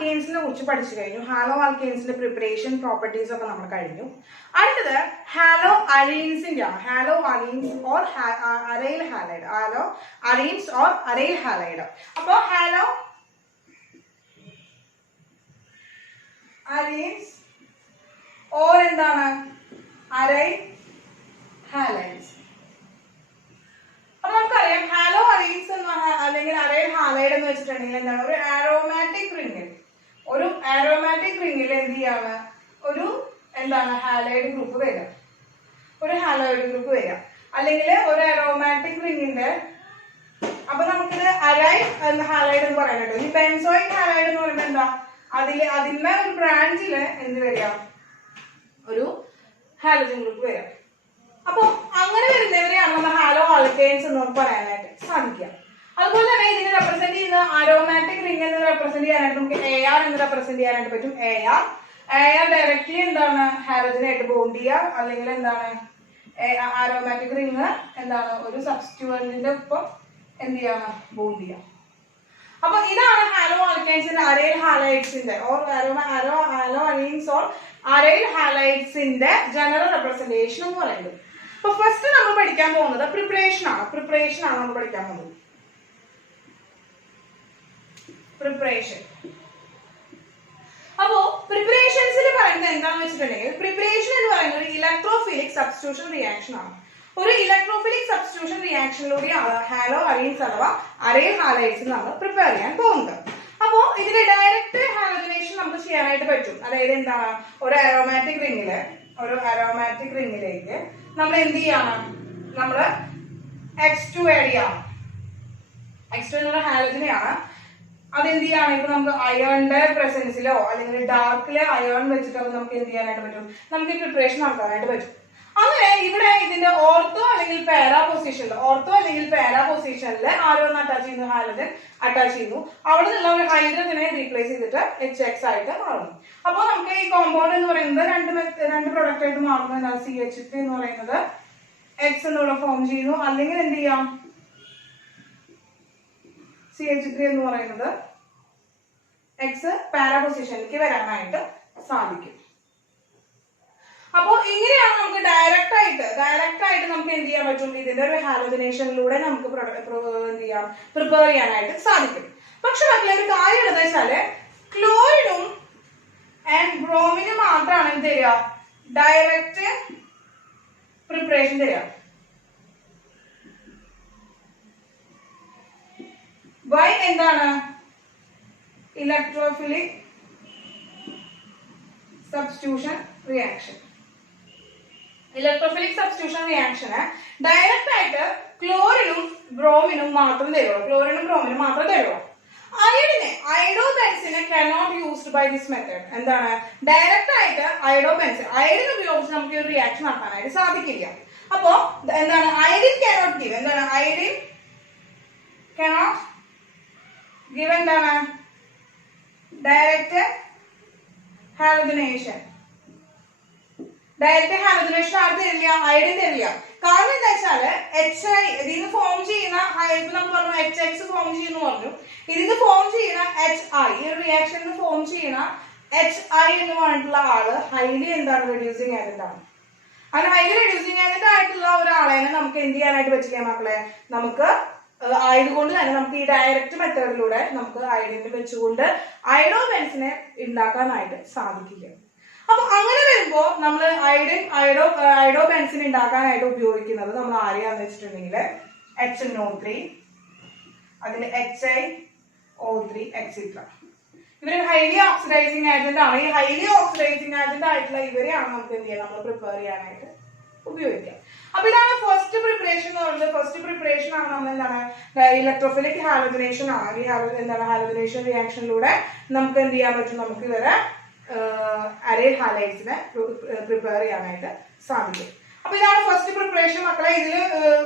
ആൽക്കെയിൻസിനെ കുറിച്ച് പഠിച്ചു കഴിഞ്ഞു. ഹാലോ ആൽക്കെയിൻസിന്റെ പ്രിപ്പറേഷൻ പ്രോപ്പർട്ടീസ് ഒക്കെ നമ്മൾ കഴിഞ്ഞു. അടുത്തത് ഹാലോ അലീൻസിന്റെ ആണ്. Haloarenes or aryl halide. Haloarenes or aryl halide. അപ്പോ ഹാലോ അലീൻസ് ഓർ എന്താണ് അരൈൽ ഹാലൈഡ്സ്. അപ്പൊ നമുക്കറിയാം ഹാലോ അലീൻസ് അല്ലെങ്കിൽ അരൈൽ ഹാലൈഡ് എന്ന് വെച്ചിട്ടുണ്ടെങ്കിൽ എന്താണ് ഒരു ആരോമാറ്റിക് റിംഗിൽ എന്ത് ചെയ്യാണ് ഒരു എന്താണ് ഹാലൈഡ് ഗ്രൂപ്പ് വരിക. അല്ലെങ്കിൽ ഒരു അരോമാറ്റിക് റിംഗിന്റെ അപ്പൊ നമുക്കിത് അരൈൽ ഹാലൈഡ് എന്ന് പറയാൻ കേട്ടോ. ഈ ബെൻസോയിക് ഹാലൈഡ് എന്ന് പറയുമ്പോൾ എന്താ അതിന്റെ ഒരു ബ്രാഞ്ചില് എന്ത് വരിക ഒരു ഹാലജൻ ഗ്രൂപ്പ് വരിക. അപ്പൊ അങ്ങനെ വരുന്നവരെയാണ് നമ്മൾ ഹാലോ ആൽക്കെയിൻസ് എന്ന് നമുക്ക് പറയാനായിട്ട് സാധിക്കുക. അതുപോലെ തന്നെ ഇതിനെ റെപ്രസെന്റ് ചെയ്യുന്ന അരോമാറ്റിക് റിംഗ് എന്ന് റെപ്രസെന്റ് ചെയ്യാനായിട്ട് നമുക്ക് AR എന്ന് റെപ്രസെന്റ് ചെയ്യാനായിട്ട് പറ്റും. AR ഡയറക്ട്ലി എന്താണ് ഹാലജനായിട്ട് ബോണ്ട് ചെയ്യുക, അല്ലെങ്കിൽ എന്താണ് അരോമാറ്റിക് റിംഗ് എന്താണ് ഒരു സബ്സ്റ്റിറ്റ്യൂവന്റിന്റെ ഒപ്പം എന്ത് ചെയ്യാണ് ബോണ്ട് ചെയ്യുക. അപ്പൊ ഇതാണ് ഹാലോ ആൽക്കെയിൻസിന്റെ അരൈൽ ഹാലൈഡ്സിന്റെ ഹാലോ അലീൻസ് ഓർ അരൈൽ ഹാലൈഡ്സിന്റെ ജനറൽ റെപ്രസെന്റേഷൻ എന്ന് പറയുന്നത്. അപ്പൊ ഫസ്റ്റ് നമ്മൾ പഠിക്കാൻ പോകുന്നത് പ്രിപ്പറേഷൻ ആണ് നമ്മൾ പഠിക്കാൻ പോകുന്നത്. പ്രിപ്പറേഷൻ. അപ്പോ പ്രിപ്പറേഷൻസിൽ പറയുന്നത് എന്താണെന്ന് വെച്ചിട്ടുണ്ടെങ്കിൽ പ്രിപ്പറേഷൻ എന്ന് പറയുന്നത് ഒരു ഇലക്ട്രോഫിലിക് സബ്സ്റ്റിറ്റ്യൂഷൻ റിയാക്ഷൻ ആണ്. ഒരു ഇലക്ട്രോഫിലിക് സബ്സ്റ്റിറ്റ്യൂഷൻ റിയാക്ഷനിലൂടെയാണ് ഹാലോ അലീൻസ് അഥവാ അരൈൽ ഹാലൈഡ്സ് നമ്മൾ പ്രിപ്പയർ ചെയ്യാൻ പോകുന്നത്. അപ്പോ ഇതിന്റെ ഡയറക്റ്റ് ഹാലജനേഷൻ നമുക്ക് ചെയ്യാനായിട്ട് പറ്റും. അതായത് എന്താണ് ഒരു അരോമാറ്റിക് റിംഗിലേക്ക് നമ്മൾ എന്ത് ചെയ്യണം, നമ്മള് X2 ആഡ് ചെയ്യണം. X2 എന്നുള്ള ഹാലജനെയാണ്. അതെന്ത് ചെയ്യാണ് ഇപ്പൊ നമുക്ക് അയോണിന്റെ പ്രസൻസിലോ അല്ലെങ്കിൽ ഡാർക്കിലെ അയോൺ വെച്ചിട്ടോ നമുക്ക് എന്ത് ചെയ്യാനായിട്ട് പറ്റും, നമുക്ക് പ്രിപ്പറേഷൻ നടത്താനായിട്ട് പറ്റും. അങ്ങനെ ഇവിടെ ഇതിന്റെ ഓർത്തോ അല്ലെങ്കിൽ പാരാ പൊസിഷനിൽ ആരോന്ന് അറ്റാച്ച് ചെയ്യുന്നു, ഹാലജൻ അറ്റാച്ച് ചെയ്യുന്നു. അവിടെ നിന്നുള്ള ഒരു ഹൈഡ്രജനെ റീപ്ലേസ് ചെയ്തിട്ട് HX ആയിട്ട് മാറുന്നു. അപ്പോൾ നമുക്ക് ഈ കോമ്പൗണ്ട് എന്ന് പറയുന്നത് രണ്ട് പ്രൊഡക്റ്റ് ആയിട്ട് മാറുന്നു. എന്നാൽ CH3 എന്ന് പറയുന്നത് X എന്നുള്ള ഫോം ചെയ്യുന്നു, അല്ലെങ്കിൽ എന്ത് ചെയ്യാം CH3 എന്ന് പറയുന്നത് X പാരാ പൊസിഷനിലേക്ക് വരാനായിട്ട് സാധിക്കും. അപ്പോൾ ഇങ്ങനെയാണ് നമുക്ക് ഡയറക്റ്റ് ആയിട്ട് നമുക്ക് എന്ത് ചെയ്യാൻ പറ്റും, ഇതിന്റെ ഒരു ഹാലജനേഷനിലൂടെ നമുക്ക് എന്ത് ചെയ്യാം പ്രിപ്പയർ ചെയ്യാനായിട്ട് സാധിക്കും. പക്ഷെ മറ്റുള്ള ഒരു കാര്യം എന്താ വെച്ചാല് ക്ലോറിനും ആൻഡ് ബ്രോമിനും മാത്രമാണ് എന്ത് തരിക, ഡയറക്റ്റ് പ്രിപ്പറേഷൻ തരിക. വൈ എന്താണ് electrophilic substitution reaction. Electrophilic substitution റിയാക്ഷന് ഡയറക്റ്റ് ആയിട്ട് ക്ലോറിനും ബ്രോമിനും മാത്രം തരുള്ളൂ. അയോഡോബെൻസിനെ cannot used by this method. എന്താണ് ഡയറക്റ്റ് ആയിട്ട് അയോഡോബെൻസിൻ ഉപയോഗിച്ച് നമുക്ക് ഒരു റിയാക്ഷൻ നടത്താനായിട്ട് സാധിക്കില്ല. അപ്പോ എന്താണ് അയഡിൻ cannot give എന്താണ് ഡയറക്റ്റ് ഹാലജനേഷൻ ആര് തരില്ല, അയഡിൻ തരില്ല. കാരണം എന്താ വെച്ചാല് HI ഇതിന് ഫോം ചെയ്യുന്ന നമ്മൾ പറഞ്ഞു HX ഫോം ചെയ്യുന്നു പറഞ്ഞു, ഇതിന് ഫോം ചെയ്യുന്ന HI ഈ ഒരു റിയാക്ഷനിൽ ഫോം ചെയ്യുന്ന HI എന്ന് പറഞ്ഞിട്ടുള്ള ആള് ഹൈലി എന്താണ് റെഡ്യൂസിങ് ഏജന്റ് ആണ്. അങ്ങനെ ഹൈലി റെഡ്യൂസിങ് ഏജന്റ് ആയിട്ടുള്ള ഒരാളെ നമുക്ക് എന്ത് ചെയ്യാനായിട്ട് പറ്റില്ല മക്കളെ, നമുക്ക് ആയതുകൊണ്ട് തന്നെ നമുക്ക് ഈ ഡയറക്റ്റ് മെത്തേഡിലൂടെ നമുക്ക് അയഡിനെ വെച്ചുകൊണ്ട് അയോഡോബെൻസിനെ ഉണ്ടാക്കാനായിട്ട് സാധിക്കില്ല. അപ്പൊ അങ്ങനെ വരുമ്പോ നമ്മൾ അയോഡോബെൻസിൻ ഉണ്ടാക്കാനായിട്ട് ഉപയോഗിക്കുന്നത് നമ്മൾ ആരെയാന്ന് വെച്ചിട്ടുണ്ടെങ്കിൽ HNO3, അതിൽ HiO3 എക്സെട്ര. ഇവര് ഹൈലി ഓക്സിഡൈസിങ് ഏജന്റ് ആണ്. ഈ ഹൈലി ഓക്സിഡൈസിങ് ഏജന്റ് ആയിട്ടുള്ള ഇവരെയാണ് നമുക്ക് എന്ത് ചെയ്യാം, നമ്മൾ പ്രിപ്പയർ ചെയ്യാനായിട്ട് ഉപയോഗിക്കാം. അപ്പൊ ഇതാണ് ഫസ്റ്റ് പ്രിപ്പറേഷൻ എന്ന് പറയുന്നത്. ഫസ്റ്റ് പ്രിപ്പറേഷൻ ആണ് നമ്മൾ എന്താണ് ഇലക്ട്രോഫിലിക് ഹാലജനേഷൻ ആണ്. ഈ ഹാലജനേഷൻ റിയാക്ഷനിലൂടെ നമുക്ക് എന്ത് ചെയ്യാൻ പറ്റും, നമുക്ക് ഇവരെ അരൈൽ ഹാലൈഡ്സിനെ പ്രിപ്പയർ ചെയ്യാനായിട്ട് സാധിക്കും. അപ്പൊ ഇതാണ് ഫസ്റ്റ് പ്രിപ്പറേഷൻ മക്കളെ. ഇതിൽ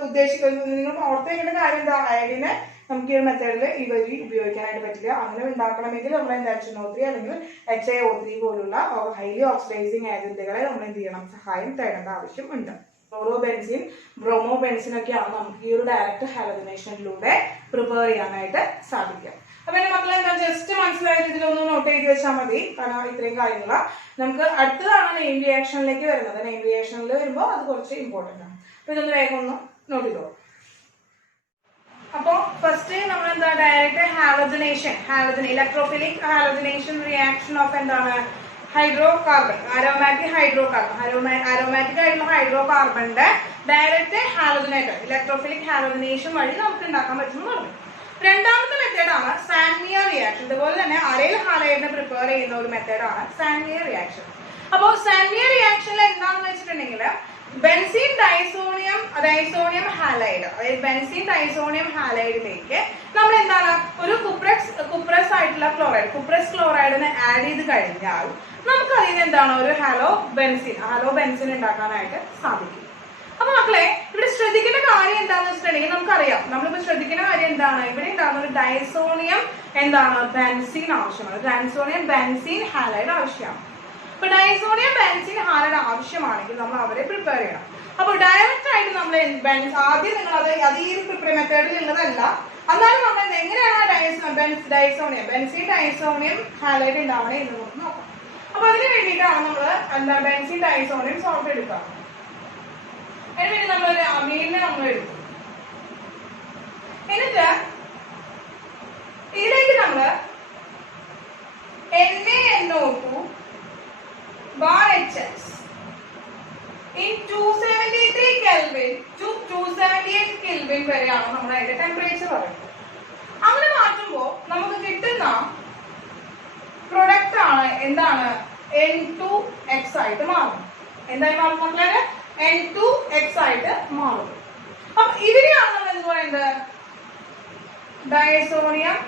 ഉദ്ദേശിക്കുന്നത് നിങ്ങൾ ഓർത്ത് വെക്കേണ്ട കാര്യം എന്താ, അയഡിനെ നമുക്ക് ഈ മെത്തേഡിൽ ഈ വഴി ഉപയോഗിക്കാനായിട്ട് പറ്റില്ല. അങ്ങനെ ഉണ്ടാക്കണമെങ്കിൽ നമ്മൾ HNO3 അല്ലെങ്കിൽ HiO3 പോലുള്ള ഹൈലി ഓക്സിഡൈസിങ് ഏജന്റുകളെ നമ്മൾ എന്ത് ചെയ്യണം, സഹായം തേടേണ്ട ആവശ്യം ഉണ്ട്. ക്ലോറോബെൻസിൻ, ബ്രോമോബെൻസിൻ ഒക്കെയാണ് നമുക്ക് ഈ ഒരു ഡയറക്റ്റ് ഹാലജനേഷനിലൂടെ പ്രിപ്പയർ ചെയ്യാനായിട്ട് സാധിക്കുക. അപ്പൊ എന്റെ മക്കളെ എന്താ ജസ്റ്റ് മനസ്സിലായത് ഇതിലൊന്നും ഇതൊന്ന് നോട്ട് ചെയ്ത് വെച്ചാൽ മതി. കാരണം ഇത്രയും കാര്യങ്ങൾ നമുക്ക് അടുത്തതാണ് നെയിം റിയാക്ഷനിലേക്ക് വരുന്നത്. നെയിം റിയാക്ഷനിൽ വരുമ്പോൾ അത് കുറച്ച് ഇമ്പോർട്ടൻ്റ് ആണ്. അപ്പൊ ഇതൊന്ന് വേഗം ഒന്ന് നോട്ട് ചെയ്തോളൂ. അപ്പോൾ ഫസ്റ്റ് നമ്മൾ എന്താ direct halogenation, electrophilic halogenation reaction of എന്താണ് hydrocarbon, aromatic hydrocarbon, aromatic ആയിട്ടുള്ള ഹൈഡ്രോ കാർബണിന്റെ ഡയറക്റ്റ് ഹാലോജനേറ്റർ ഇലക്ട്രോഫിലിക് ഹാലോജനേഷൻ വഴി നമുക്ക് ഉണ്ടാക്കാൻ പറ്റുമെന്ന് പറഞ്ഞു. രണ്ടാമത്തെ മെത്തേഡാണ് സാൻമിയർ റിയാക്ഷൻ. ഇതുപോലെ തന്നെ അരയിൽ ഹാലൈഡിനെ പ്രിപ്പയർ ചെയ്യുന്ന ഒരു മെത്തേഡാണ് സാൻമിയർ റിയാക്ഷൻ. അപ്പോൾ സാൻമിയർ റിയാക്ഷനിൽ എന്താണെന്ന് വെച്ചിട്ടുണ്ടെങ്കിൽ ബെൻസീൻ ഡൈസോണിയം ഹാലൈഡ്, അതായത് ബെൻസീൻ ഡൈസോണിയം ഹാലൈഡിലേക്ക് നമ്മൾ എന്താണ് ഒരു കുപ്രസ് ആയിട്ടുള്ള കുപ്രസ് ക്ലോറൈഡിനെ ആഡ് ചെയ്ത് കഴിഞ്ഞാൽ നമുക്ക് അതിന് എന്താണ് ഒരു ഹാലോ ബെൻസിൻ ഉണ്ടാക്കാനായിട്ട് സാധിക്കും. അപ്പൊ മക്കളെ ഇവിടെ ശ്രദ്ധിക്കേണ്ട കാര്യം എന്താണെന്ന് വെച്ചിട്ടുണ്ടെങ്കിൽ നമുക്കറിയാം, നമ്മളിപ്പോ ശ്രദ്ധിക്കേണ്ട കാര്യം എന്താണ്, ഇവിടെ ഉണ്ടാകുന്ന ഒരു ഡൈസോണിയം എന്താണ് ബെൻസീൻ ആവശ്യമാണ്, ഡൈസോണിയം ബെൻസീൻ ഹാലൈഡ് ആവശ്യമാണ്. അപ്പൊ ഡൈസോണിയം ബെൻസീൻ ഹാലൈഡ് ആവശ്യമാണെങ്കിൽ നമ്മൾ അവരെ പ്രിപ്പയർ ചെയ്യണം. അപ്പൊ ഡയറക്റ്റ് ആയിട്ട് നമ്മൾ ആദ്യം നിങ്ങൾ അത് ഈ പ്രിപ്പയർ മെത്തേഡിൽ ഉള്ളതല്ല, എന്നാലും നമ്മൾ എങ്ങനെയാണ് ബെൻസീൻ ഡൈസോണിയം ഹാലൈഡ് ഉണ്ടാവണേ എന്ന് നമുക്ക് നോക്കാം. അപ്പൊ അതിന് വേണ്ടിയിട്ടാണ് നമ്മൾ എന്താ ബെൻസീൻ ഡൈസോണിയം സോൾട്ട് എടുക്കുക. അതിനുവേണ്ടി നമ്മളൊരു അമീനെ നമ്മൾ എടുക്കും. എന്നിട്ട് ഇതിലേക്ക് നമ്മള് NaNO2/HX in 273 Kelvin to 278 Kelvin വരെയാണ് നമ്മൾ അതിന്റെ ടെമ്പറേച്ചർ പറയുന്നത്. അങ്ങനെ മാറ്റുമ്പോൾ നമുക്ക് കിട്ടുന്ന പ്രൊഡക്റ്റ് ആണ് എന്താണ് N2X ആയിട്ട് മാറും. എന്തായി മാറും മക്കളെ? N2X ആയിട്ട് മാറും. അപ്പൊ ഇതിനെയാണ് നമ്മൾ എന്ത് പറയുന്നത് diazonium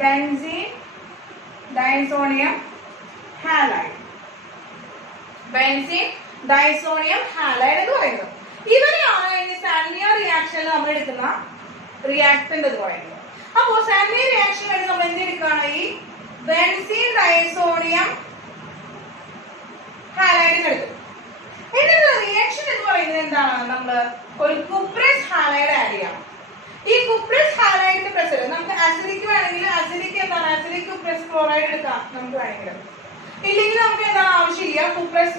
benzene diazonium halide, benzene diazonium halide എന്ന് പറയുന്നത്. ഇവരെയാണ് ഈ സാൻമിയർ റിയാക്ഷനിൽ നമ്മൾ എടുക്കുന്ന റിയാക്ടന്റ് എന്ന് പറയുന്നത്. അപ്പോ സാൻമിയർ റിയാക്ഷൻ വഴി നമ്മൾ എന്തെടുക്കുകയാണ് ഈ ബെൻസീൻ ഡൈസോണിയം ഹാലൈഡ് എടുക്കും. ഇതിനുള്ള റിയാക്ഷൻ എന്ന് പറയുന്നത് എന്താണ്, നമ്മൾ ഒരു കുപ്രസ് ഹാലൈഡ് ആഡ് ചെയ്യാം. ഈ കുപ്രസ് ഹാലൈഡിന്റെ പ്രഷർ നമുക്ക് അസിഡിക് വേണമെങ്കിൽ അസിഡിക് കുപ്രസ് ക്ലോറൈഡ് എടുക്കാം നമുക്ക് വേണമെങ്കിൽ, ഇല്ലെങ്കിൽ നമുക്ക് എന്താണ് ആവശ്യമില്ല കുപ്രസ്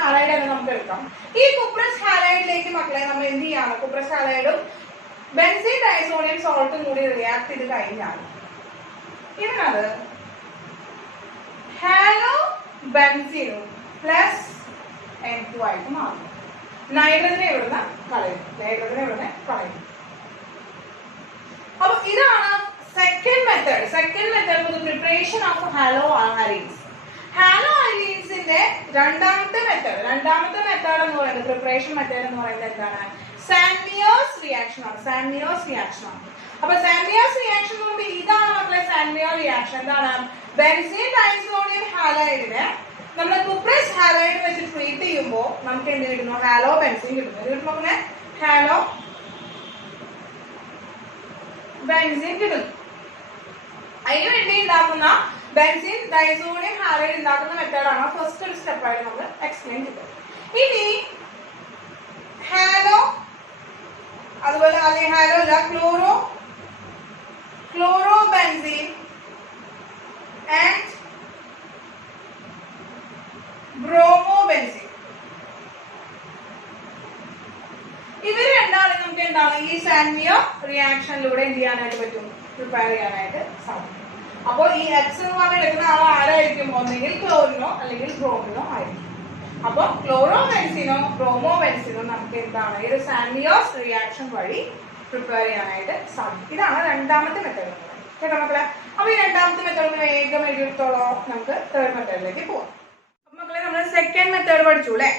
ഹാലൈഡ് തന്നെ നമുക്ക് എടുക്കാം. ഈ കുപ്രസ് ഹാലൈഡിലേക്ക് മക്കളെ നമ്മൾ എന്ത് ചെയ്യാണ്, കുപ്രസ് ഹാലൈഡും ബെൻസീൻ ഡൈസോണിയം സോൾട്ടും കൂടി റിയാക്ട് ചെയ്ത് കഴിഞ്ഞാൽ ഇതിനത് ഹാലോ ബെൻസീനും പ്ലസ് N2 ആയിട്ട് മാറും. നൈട്രജനെ ഇവിടുന്ന് കളയും. അപ്പൊ ഇതാണ് second method for the preparation of haloarenes. ഹാലോ അലീൻസിന്റെ രണ്ടാമത്തെ മെത്തേഡ് എന്ന് പറയുന്നത് പ്രിപ്പറേഷൻ മെത്തേഡ് എന്ന് പറയുന്നത് എന്താണ് സാൻമിയേഴ്സ് റിയാക്ഷൻ ആണ്. അപ്പൊ സാൻമിയേഴ്സ് റിയാക്ഷൻ എന്ന് പറയുമ്പോൾ ഇതാണ് മക്കളെ സാൻമിയർ റിയാക്ഷൻ. എന്താണ് ബെൻസീൻ ഡൈസോണിയം ഹാലൈഡിനെ നമ്മൾ കുപ്രസ് ഹാലൈഡ് വെച്ച് ട്രീറ്റ് ചെയ്യുമ്പോൾ നമുക്ക് എന്ത് കിട്ടുന്നു ഹാലോ ബെൻസീൻ കിട്ടുന്നു. ഹാലോ ബെൻസീൻ കിട്ടുന്നു. അതിനു വേണ്ടി ഉണ്ടാക്കുന്ന ബെൻസീൻ ഡൈസോണിയം ഹാലൈഡ് ഉണ്ടാക്കുന്ന മെത്തേഡാണ് ഫസ്റ്റ് ഒരു സ്റ്റെപ്പായിട്ട് നമ്മൾ എക്സ്പ്ലെയിൻ ചെയ്തത്. ഇനി ഹാലോ അതുപോലെ ഹാലോ അല്ല chloro benzene and bromo benzene, ഇവര് രണ്ടാളും നമുക്ക് എന്താണ് ഈ സാൻമിയർ റിയാക്ഷനിലൂടെ എന്ത് ചെയ്യാനായിട്ട് പറ്റും, പ്രിപ്പയർ ചെയ്യാനായിട്ട് സാധിക്കും. അപ്പോൾ ഈ എക്സ് എന്ന് പറഞ്ഞ എടുക്കുന്ന ആൾ ആരായിരിക്കും, ഒന്നെങ്കിൽ ക്ലോറിനോ അല്ലെങ്കിൽ ബ്രോമിനോ ആയിരിക്കും. അപ്പൊ ക്ലോറോ ബെൻസീനോ ബ്രോമോ ബെൻസീനോ നമുക്ക് എന്താണ് ഈ ഒരു സാൻമിയേഴ്സ് റിയാക്ഷൻ വഴി പ്രിപ്പയർ ചെയ്യാനായിട്ട് സാധിക്കും. ഇതാണ് രണ്ടാമത്തെ മെത്തേഡ് കേട്ടോ മക്കളെ. അപ്പൊ ഈ രണ്ടാമത്തെ മെത്തേഡ് വേഗം എഴുതിയെടുത്തോളോ, നമുക്ക് തേർഡ് മെത്തേഡിലേക്ക് പോവാം. മക്കളെ നമ്മൾ സെക്കൻഡ് മെത്തേഡ് പഠിച്ചു അല്ലെ.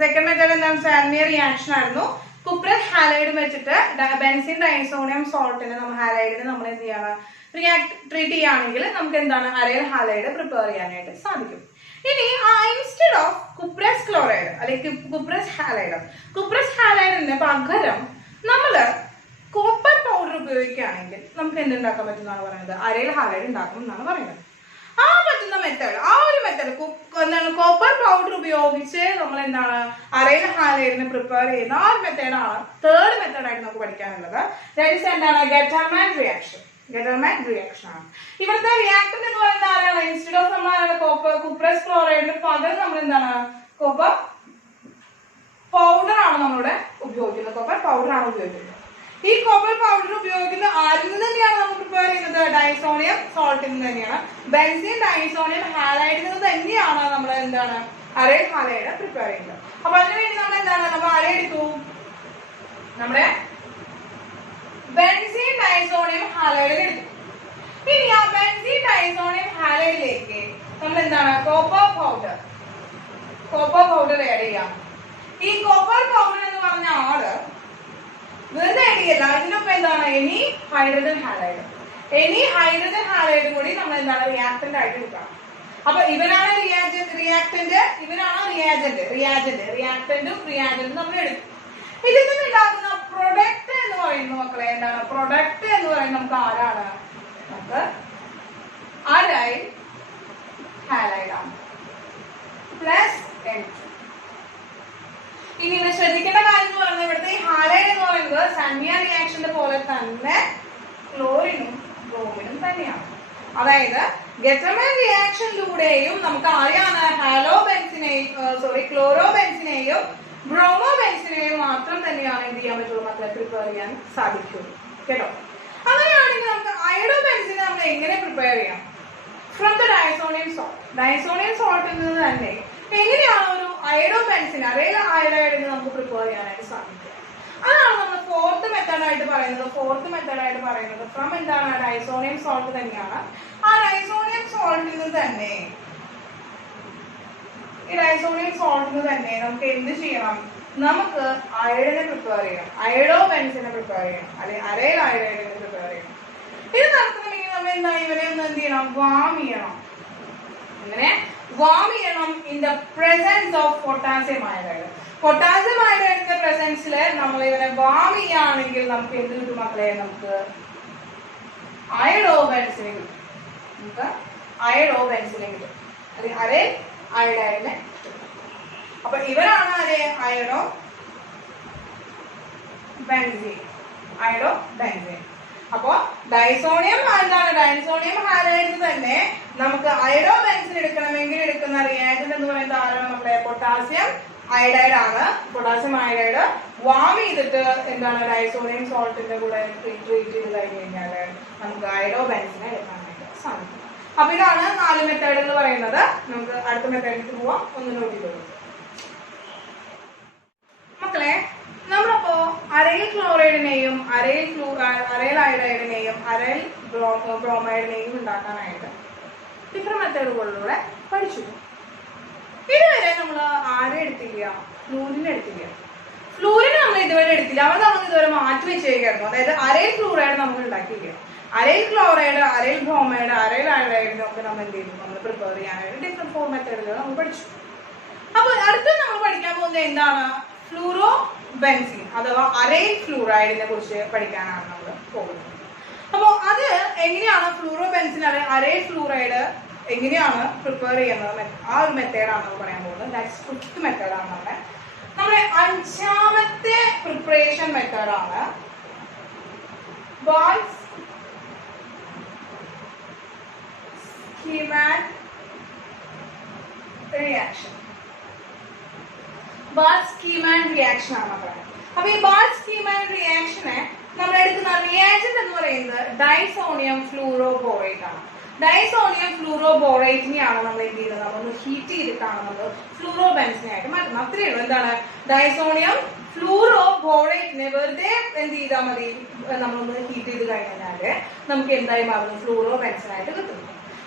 സെക്കൻഡ് മെത്തേഡ് എന്താണ് സാൻമിയർ റിയാക്ഷൻ ആയിരുന്നു. കുപ്രസ് ഹാലൈഡ് വെച്ചിട്ട് ബെൻസീൻ ഡൈസോണിയം സോൾട്ടിനെ ഹാലൈഡിനെ നമ്മൾ എന്ത് ചെയ്യണം ട്രീറ്റ് ചെയ്യുകയാണെങ്കിൽ നമുക്ക് എന്താണ് അരയിൽ ഹാലൈഡ് പ്രിപ്പയർ ചെയ്യാനായിട്ട് സാധിക്കും. ഇനി ഇൻസ്റ്റെഡ് ഓഫ് കുപ്രസ് ക്ലോറൈഡ് അല്ലെങ്കിൽ കുപ്രസ് ഹാലൈഡിന് പകരം നമ്മൾ കോപ്പർ പൗഡർ ഉപയോഗിക്കുകയാണെങ്കിൽ നമുക്ക് എന്തുണ്ടാക്കാൻ പറ്റുന്നതാണ് പറയുന്നത് അരയിൽ ഹാലൈഡ് ഉണ്ടാക്കും എന്നാണ് പറയുന്നത്. ആ പറ്റുന്ന മെത്തേഡ് എന്താണ് കോപ്പർ പൗഡർ ഉപയോഗിച്ച് നമ്മൾ എന്താണ് അരയിൽ ഹാലൈഡിനെ പ്രിപ്പയർ ചെയ്യുന്ന ആ ഒരു മെത്തേഡാണ് തേർഡ് മെത്തേഡായിട്ട് നമുക്ക് പഠിക്കാനുള്ളത്. ദാറ്റ് ഈസ് എന്താണ് ഗെറ്റാമാൻ റിയാക്ഷൻ. ഗെറ്റർമാറ്റ് റിയാക്ഷൻ ആണ്. ഇവിടുത്തെ റിയാക്ടന്റ് എന്ന് പറയുന്നത് ആരാണ്? ഇൻസ്റ്റെഡ് ഓഫ് നമ്മൾ കോപ്പർ കുപ്രസ് ക്ലോറൈഡിന് പകരം നമ്മൾ എന്താണ് കോപ്പർ പൗഡർ ആണ് നമ്മളിവിടെ ഉപയോഗിക്കുന്നത്. കോപ്പർ പൗഡർ ആണ് ഉപയോഗിക്കുന്നത്. ഈ കോപ്പർ പൗഡർ ഉപയോഗിക്കുന്ന ആരിൽ നിന്ന് തന്നെയാണ് നമ്മൾ പ്രിപ്പയർ ചെയ്യുന്നത്? ഡൈസോണിയം സോൾട്ടിൽ നിന്ന് തന്നെയാണ്. ബെൻസീൻ ഡൈസോണിയം ഹാലൈഡിൽ നിന്ന് തന്നെയാണ് നമ്മൾ എന്താണ് അരൈൽ ഹാലൈഡ് പ്രിപ്പയർ ചെയ്യുന്നത്. അപ്പൊ അതിനുവേണ്ടി നമ്മൾ എന്താണ് നമ്മൾ അരയെടുത്തു നമ്മുടെ ബെൻസീൻ ഡൈസോണിയം ഹാലൈഡ് എടുത്തു. ഇനി ആ ബെൻസീൻ ഡൈസോണിയം ഹാലൈഡിലേക്ക് നമ്മൾ എന്താണ് കോപ്പർ പൗഡർ ആഡ് ചെയ്യാം. ഈ കോപ്പർ പൗഡർ എന്ന് പറഞ്ഞ ആള് വെറുതെ ആഡ് ചെയ്യല്ല, അതിനൊപ്പം എന്താണ് എനി ഹൈഡ്രജൻ ഹാലൈഡ് കൂടി നമ്മൾ എന്താണ് റിയാക്ടന്റ് ആയിട്ട് എടുക്കണം. അപ്പൊ ഇവനാണ് റിയാക്ടന്റും റിയാജന്റും നമ്മൾ എടുക്കും. ഇതിൽ നിന്നുണ്ടാകുന്ന പ്രൊഡക്റ്റ് എന്ന് പറയുന്നത് മക്കളെ എന്താണ്? പ്രൊഡക്റ്റ് എന്ന് പറയുന്നത് നമുക്ക് ആരാണ്? നമുക്ക് അരൈൽ ഹാലൈഡ് ആണ് പ്ലസ് N2. ഇനി ശ്രദ്ധിക്കേണ്ട കാര്യം എന്ന് പറയുന്നത് ഇവിടുത്തെ ഈ ഹാലൈഡ് എന്ന് പറയുന്നത് സന്യ റിയാക്ഷന്റെ പോലെ തന്നെ ക്ലോറിനും ബ്രോമിനും തന്നെയാണ്. അതായത് ഗെറ്റർമാൻ റിയാക്ഷനിലൂടെയും നമുക്ക് ആരെയാണ് ക്ലോറോബെൻസിനെയും ബ്രോമോബെൻസിനെയും മാത്രം തന്നെയാണ് എന്ത് ചെയ്യാൻ പറ്റുള്ളൂ മക്കളെ പ്രിപ്പയർ ചെയ്യാൻ സാധിക്കുള്ളൂ. കേട്ടോ? അങ്ങനെയാണെങ്കിൽ നമുക്ക് അയഡോബെൻസിനെ നമ്മൾ എങ്ങനെ പ്രിപ്പയർ ചെയ്യാം? ഫ്രം ദ ഡൈസോണിയം സോൾട്ടിൽ നിന്ന് തന്നെ എങ്ങനെയാണ് ഒരു അയഡോബെൻസിനെ അരൈൽ അയഡൈഡിനെ നമുക്ക് പ്രിപ്പയർ ചെയ്യാനായിട്ട് സാധിക്കുക? അതാണ് നമ്മൾ ഫോർത്ത് മെത്തേഡായിട്ട് പറയുന്നത്. ഫ്രം എന്താണ് ഡൈസോണിയം സോൾട്ട് തന്നെയാണ്. ആ ഡൈസോണിയം സോൾട്ടിൽ നിന്ന് തന്നെ നമുക്ക് എന്ത് ചെയ്യണം? നമുക്ക് അയഡിനെ പ്രിപ്പയർ ചെയ്യണം, അയഡോബെൻസിനെ പ്രിപ്പയർ ചെയ്യണം, അല്ലെങ്കിൽ അരൈൽ അയഡൈഡിനെ പ്രിപ്പയർ ചെയ്യണം. ഇത് നടത്തണമെങ്കിൽ നമ്മൾ എന്താ ഇവരെ ഒന്ന് എന്ത് ചെയ്യണം? വാം ചെയ്യണം in the presence of potassium iodide. Potassium അയഡൈഡിന്റെ പ്രസൻസിൽ നമ്മൾ ഇവരെ വാം ചെയ്യുകയാണെങ്കിൽ നമുക്ക് എന്ത് കിട്ടും മക്കളെ? നമുക്ക് അയഡോബെൻസിനെ കിട്ടും. അല്ലെങ്കിൽ അരൈൽ അയഡൈഡിനെ കിട്ടും. അപ്പൊ ഇവരാണ് അയഡോബെൻസീൻ. അപ്പൊ ഡൈസോണിയം ഹാലൈഡിൽ തന്നെ നമുക്ക് അയഡോബെൻസിൻ എടുക്കണമെങ്കിൽ എടുക്കുന്ന റിയാക്ടന്റ് എന്ന് പറയുന്നത് ആരാണ് മക്കളെ? പൊട്ടാസ്യം അയഡൈഡ് വാം ചെയ്തിട്ട് എന്താണ് ഡൈസോണിയം സോൾട്ടിന്റെ കൂടെ ട്രീറ്റ് ചെയ്ത് കഴിഞ്ഞ് കഴിഞ്ഞാൽ നമുക്ക് അയഡോബെൻസിനെ എടുക്കാനായിട്ട് സാധിക്കും. അപ്പൊ ഇതാണ് 4 മെത്തേഡ് എന്ന് പറയുന്നത്. നമുക്ക് അടുത്ത മെത്തേഡിലേക്ക് പോവാം. ഒന്ന് നോക്കി കൊടുക്കും മക്കളെ. നമ്മളിപ്പോ അരൈൽ ക്ലോറൈഡിനെയും അരൈൽ അയഡൈഡിനെയും അരൈൽ ബ്രോമൈഡിനെയും ഉണ്ടാക്കാനായിട്ട് ഡിഫറെന്റ് മെത്തേഡുകളിലൂടെ പഠിച്ചു. ഇതുവരെ നമ്മൾ ആരെ എടുത്തില്ല? ഫ്ലൂറിനെ നമ്മൾ ഇതുവരെ എടുത്തില്ല. അവർ നമ്മൾ ഇതുവരെ മാറ്റി വെച്ചേക്കായിരുന്നു. അതായത് അരൈൽ ഫ്ലൂറൈഡ് നമ്മൾ ഉണ്ടാക്കിയില്ല. Aryl chloride, aryl bromide, aryl അയഡൈഡിനൊക്കെ നമ്മൾ എന്ത് ചെയ്തു? നമ്മൾ പ്രിപ്പയർ ചെയ്യാനായിട്ട് ഡിഫറെന്റ് 4 മെത്തേഡുകൾ നമ്മൾ പഠിച്ചു. അപ്പൊ അടുത്ത് നമ്മൾ പഠിക്കാൻ പോകുന്നത് എന്താണ്? ഫ്ലൂറോബെൻസീൻ അഥവാ അരൈൽ ഫ്ലൂറൈഡിനെ കുറിച്ച് പഠിക്കാനാണ് നമ്മൾ പോകുന്നത്. അപ്പോൾ അത് എങ്ങനെയാണ് ഫ്ലൂറോബെൻസീൻ അരൈൽ ഫ്ലൂറൈഡ് എങ്ങനെയാണ് പ്രിപ്പയർ ചെയ്യുന്നത്? ആ ഒരു മെത്തേഡാണ് നമ്മൾ പറയാൻ പോകുന്നത്. ദാറ്റ്സ് 5th മെത്തേഡാണ് നമ്മുടെ 5ാമത്തെ പ്രിപ്പറേഷൻ മെത്തേഡാണ് Bose-Schiemann റിയാക്ഷൻ ആണ് പറയുന്നത്. അപ്പൊ ഈ Bose-Schiemann റിയാക്ഷനെ നമ്മൾ എടുക്കുന്ന റിയാജന്റ് എന്ന് പറയുന്നത് ഡൈസോണിയം ഫ്ലൂറോബോറേറ്റ് ആണ്. ഡൈസോണിയം ഫ്ലൂറോബോറേറ്റിനെയാണ് നമ്മൾ എന്ത് ചെയ്യുന്നത്? നമ്മൾ ഹീറ്റ് ചെയ്തിട്ടാണ് നമ്മൾ ഫ്ലൂറോബെൻസിനെ ആയിട്ട് മാറ്റുന്നത്. അത്രയേ ഉള്ളൂ. എന്താണ് ഡൈസോണിയം ഫ്ലൂറോബോറേറ്റിനെ വെറുതെ എന്ത് ചെയ്താൽ മതി? നമ്മളൊന്ന് ഹീറ്റ് ചെയ്ത് കഴിഞ്ഞാല് നമുക്ക് എന്തായി മാറുന്നു? ഫ്ലൂറോബെൻസിനായിട്ട് കിട്ടുന്നു.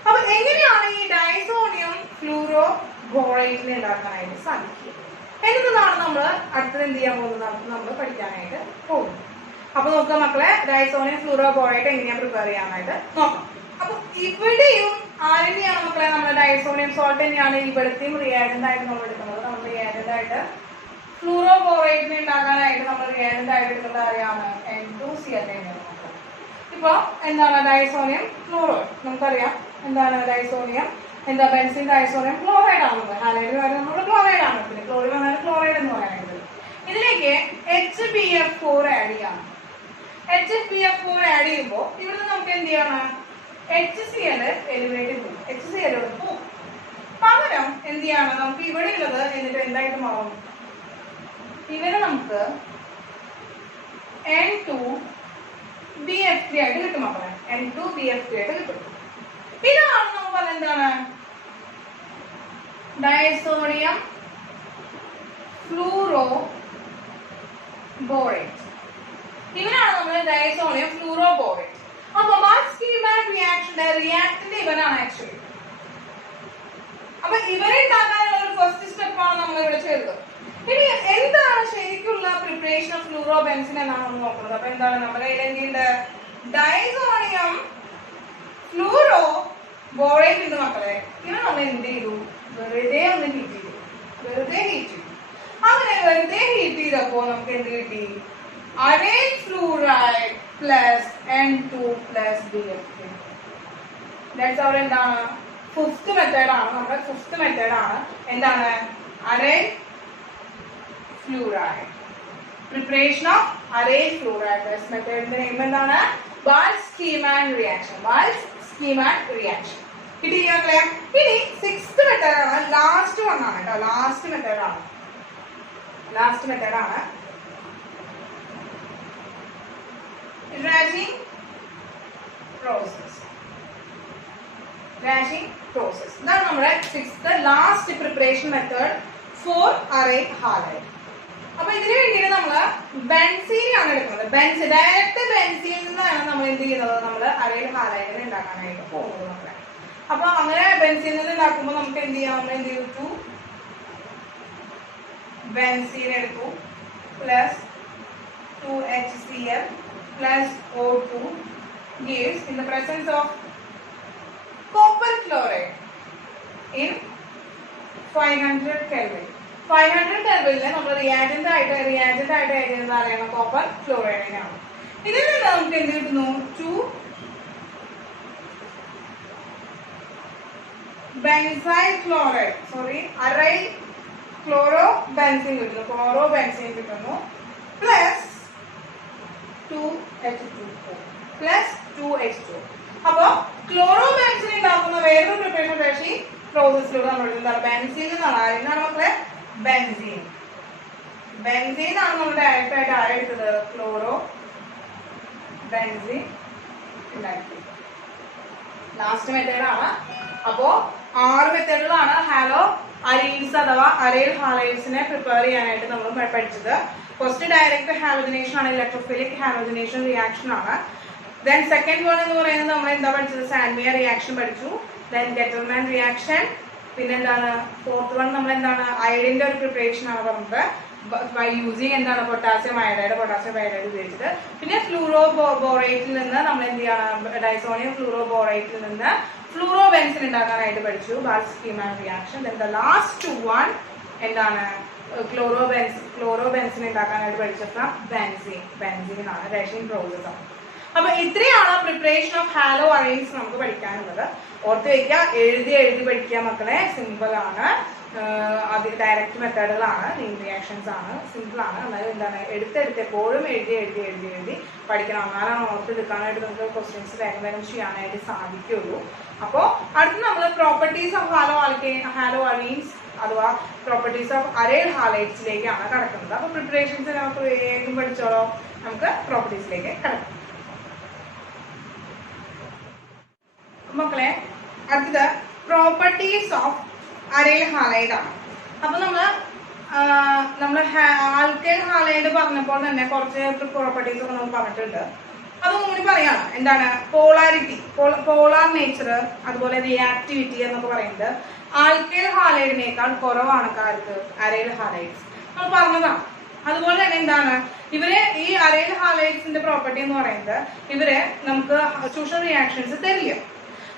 അപ്പൊ എങ്ങനെയാണ് ഈ ഡൈസോണിയം ഫ്ലൂറോബോറേറ്റിനെ ഉണ്ടാക്കാനായിട്ട് സാധിക്കുക എന്നതാണ് നമ്മൾ അടുത്തത് എന്ത് ചെയ്യാൻ പോകുന്നത്? നമ്മൾ പഠിക്കാനായിട്ട് പോകുന്നത്. അപ്പൊ നോക്കാം മക്കളെ, ഡൈസോണിയം ഫ്ലൂറോബോറേറ്റ് എങ്ങനെയാണ് പ്രിപ്പയർ ചെയ്യാനായിട്ട് നോക്കാം. അപ്പൊ ഇവിടെയും ആരെന്നെയാണ് മക്കളെ? നമ്മുടെ ഡൈസോണിയം സോൾട്ട് തന്നെയാണ് ഇവിടത്തെയും റിയാജന്റ് ആയിട്ട് നമ്മൾ എടുക്കുന്നത്. നമ്മൾ റിയാജന്റ് ആയിട്ട് ഫ്ലൂറോബോറേറ്റിനെ ഉണ്ടാക്കാനായിട്ട് നമ്മൾ റിയാജന്റ് ആയിട്ട് എടുക്കുന്നത് ആരെയാണ്? N2Cl തന്നെയാണ്. ഇപ്പൊ എന്താണ് ഡൈസോണിയം ഫ്ലൂറൈഡ്? നമുക്കറിയാം എന്താണ് ഡൈസോണിയം ബെൻസീൻ ഡൈസോണിയം ക്ലോറൈഡ് ആണത്. ഹാലൈഡ് നമ്മൾ ക്ലോറൈഡ് ആണ്. പിന്നെ ക്ലോറിൻ വന്നാൽ ക്ലോറൈഡ് എന്ന് പറയുന്നത്. ഇതിലേക്ക് HBF4 ആഡ് ചെയ്യാം. HBF4 ആഡ് ചെയ്യുമ്പോൾ ഇവിടുന്ന് നമുക്ക് എന്ത് എന്ത് ചെയ്യാണ്? HCl എലിവേറ്റ് പോകും. HCl പോകും. പകരം എന്ത് ചെയ്യാണ്? നമുക്ക് ഇവിടെ ഉള്ളത് എന്നിട്ട് എന്തായിട്ട് മാറും? ഇവിടെ നമുക്ക് N2BF3 ആയിട്ട് കിട്ടും മക്കളെ. N2BF3 ആയിട്ട് കിട്ടും. ഇതാണ് നമ്മൾ പറഞ്ഞ എന്താണ്? ഡയസോണിയം ഫ്ലൂറോബോറേറ്റ്. ഇവനാണ് നമ്മൾ ഡയസോണിയം ഫ്ലൂറോബോറേറ്റ്. അപ്പൊ റിയാക്ഷന്റെ റിയാക്ടന്റ് ഇവനാണ് ആക്ച്വലി. അപ്പൊ ഇവരെ ഉണ്ടാക്കാനുള്ള ഒരു ഫസ്റ്റ് സ്റ്റെപ്പാണ് നമ്മൾ ഇവിടെ ചെയ്തത്. ഇനി എന്താണ് ശരിക്കുള്ള പ്രിപ്പറേഷൻ ഓഫ് ഫ്ലൂറോബെൻസിൻ എന്നാണ് നമ്മൾ നോക്കുന്നത്. അപ്പൊ എന്താണ് നമ്മുടെ കയ്യിൽ ഡയസോണിയം ഫ്ലൂറോബോറേറ്റ് ഉണ്ട് മക്കളെ. ഇവ നമ്മൾ എന്ത് ചെയ്തു? വെറുതെ ഒന്ന് ഹീറ്റ് ചെയ്തു. വെറുതെ ഹീറ്റ് ചെയ്തു. അങ്ങനെ വെറുതെ ഹീറ്റ് ചെയ്തപ്പോ നമുക്ക് എന്ത് കിട്ടി? Aryl fluoride plus N2+BF3. That's our എന്താണ്? ഫിഫ്ത്ത് മെത്തേഡ് ആണ്. നമ്മുടെ ഫിഫ്ത്ത് മെത്തേഡ് ആണ്. എന്താണ്? Aryl fluoride. Preparation of aryl fluoride. First മെത്തേഡിന്റെ നെയിം എന്താണ്? Balz Schiemann reaction. Balz Schiemann reaction. കിട്ടിയില്ലേ? ഇനി സിക്സ്ത് മെത്തേഡ് ആണ്. ലാസ്റ്റ് വൺ ആണ് കേട്ടോ. ലാസ്റ്റ് മെത്തേഡ് ആണ്. Raging process. ഇതാണ് നമ്മുടെ sixth last preparation method for aryl halide. അപ്പൊ ഇതിനു വേണ്ടിയിട്ട് നമ്മള് ബെൻസീൻ ആണ് എടുക്കുന്നത്. ഡയറക്റ്റ് ബെൻസീനിൽ നിന്നാണ് നമ്മൾ എന്ത് ചെയ്യുന്നത്? നമ്മൾ അരൈൽ ഹാലൈഡിനെ ഉണ്ടാക്കാനായിട്ട് പോകുന്നത് നമ്മളെ. അപ്പൊ അങ്ങനെ ബെൻസീനിൽ നിന്ന് ഉണ്ടാക്കുമ്പോൾ നമുക്ക് എന്ത് ചെയ്യാം? നമ്മൾ എന്ത് ചെയ്തു? ബെൻസീൻ എടുത്തു plus 2HCl plus O2 gives in the presence of copper chloride in 500 Kelvin. 500 Kelvin നമ്മൾ റിയാജന്റ് ആയിട്ട് എഴുതുന്നത് അറിയണം കോപ്പർ ക്ലോറൈഡിനാണ്. ഇതിൽ നിന്ന് നമുക്ക് എന്ത് കിട്ടുന്നു? 2 benzyl chloride അരൈൽ ക്ലോറോബെൻസീൻ കിട്ടുന്നു പ്ലസ് 2H2O പ്ലസ് 2H2O. അപ്പൊ ക്ലോറോബെൻസീൻ ഉണ്ടാക്കുന്ന വേറൊരു പ്രിപ്പറേഷൻ പ്രോസസ്സിലൂടെ നമ്മൾ എന്താണ്? ബെൻസീൻ എന്നാണ്. എന്താണ് മക്കളെ? ബെൻസീൻ ആണ് നമ്മൾ ഡയറക്റ്റ് ആയിട്ട് ആരെടുത്തത്? ക്ലോറോ ബെൻസീൻ ഉണ്ടാക്കി. ലാസ്റ്റ് മെത്തേഡാണ്. അപ്പോ 6 മെത്തേഡുകളാണ് ഹാലോ അലീൻസ് അഥവാ അരൈൽ ഹാലൈഡ്സിനെ പ്രിപ്പയർ ചെയ്യാനായിട്ട് നമ്മൾ പഠിച്ചത്. ഫസ്റ്റ് ഡയറക്റ്റ് ഹാലോജനേഷൻ ആണ്. ഇലക്ട്രോഫിലിക് ഹാലോജനേഷൻ റിയാക്ഷൻ ആണ്. ദെൻ സെക്കൻഡ് വൺ എന്ന് പറയുന്നത് നമ്മൾ എന്താ പഠിച്ചത്? സാൻമിയ റിയാക്ഷൻ പഠിച്ചു. Then Gattermann reaction. പിന്നെന്താണ്? ഫോർത്ത് വൺ നമ്മൾ എന്താണ്? അയഡിന്റെ ഒരു പ്രിപ്പറേഷൻ ആണ് പറഞ്ഞത്. ബൈ യൂസിങ് എന്താണ്? പൊട്ടാസ്യം അയഡൈഡ് ഉപയോഗിച്ചത്. പിന്നെ ഫ്ലൂറോബോറേറ്റിൽ നിന്ന് നമ്മൾ എന്ത് ചെയ്യണം? ഡൈസോണിയം ഫ്ലൂറോബോറേറ്റിൽ നിന്ന് ഫ്ലൂറോബെൻസിൻ ഉണ്ടാക്കാനായിട്ട് പഠിച്ചു. Balz Schiemann reaction. Then the last one എന്താണ്? ക്ലോറോബെൻസിൻ ഉണ്ടാക്കാനായിട്ട് പഠിച്ചപ്പോൾ ബെൻസീൻ ആണ്. റേഷൻ പ്രോസസ് ആണ്. അപ്പൊ ഇത്രയാണ് പ്രിപ്പറേഷൻ ഓഫ് ഹാലോ അറൈൻസ് നമുക്ക് പഠിക്കാനുള്ളത്. ഓർത്ത് വയ്ക്കുക, എഴുതി പഠിക്കുക മക്കളെ. സിമ്പിൾ ആണ്. അത് ഡയറക്റ്റ് മെത്തേഡുകളാണ്. ലീൻ റിയാക്ഷൻസ് ആണ്. സിമ്പിൾ ആണ്. എന്നാലും എന്താണ്? എടുത്തെടുത്ത് എപ്പോഴും എഴുതി പഠിക്കണം. എന്നാലാണ് ഓർത്തെടുക്കാനായിട്ട് നമുക്ക് ക്വസ്റ്റ്യൻസ് വേഗം ചെയ്യാനായിട്ട് സാധിക്കുള്ളൂ. അപ്പോൾ അടുത്ത് നമ്മൾ പ്രോപ്പർട്ടീസ് ഓഫ് ഹാലോ അറൈൻസ് അഥവാ പ്രോപ്പർട്ടീസ് ഓഫ് അരൈൽ ഹാലൈഡ്സിലേക്കാണ് കടക്കുന്നത്. അപ്പൊ പ്രിപ്പറേഷൻസ് നമുക്ക് വേഗം പഠിച്ചോളോ. നമുക്ക് പ്രോപ്പർട്ടീസിലേക്ക് കടക്കാം മക്കളെ. അടുത്തത് പ്രോപ്പർട്ടീസ് ഓഫ് അരൈൽ ഹാലൈഡ് ആണ്. അപ്പൊ നമ്മള് ആൽക്കൈൽ ഹാലൈഡ് പറഞ്ഞപ്പോൾ തന്നെ കുറച്ച് പ്രോപ്പർട്ടീസ് ഒക്കെ നമ്മൾ പറഞ്ഞിട്ടുണ്ട്. അതൊന്നും കൂടി പറയാണ്. എന്താണ്? പോളാരിറ്റി, പോളാർ നേച്ചർ, അതുപോലെ റിയാക്ടിവിറ്റി എന്നൊക്കെ പറയുന്നത് ആൽക്കൈൽ ഹാലൈഡിനേക്കാൾ കുറവാണ് അരൈൽ ഹാലൈഡ്സ്. നമ്മൾ പറഞ്ഞതാണ്. അതുപോലെ തന്നെ എന്താണ്? ഇവര് ഈ അരൈൽ ഹാലൈഡ്സിന്റെ പ്രോപ്പർട്ടി എന്ന് പറയുന്നത് ഇവര് നമുക്ക് സബ്സ്റ്റിറ്റ്യൂഷൻ റിയാക്ഷൻസ് തരില്ല.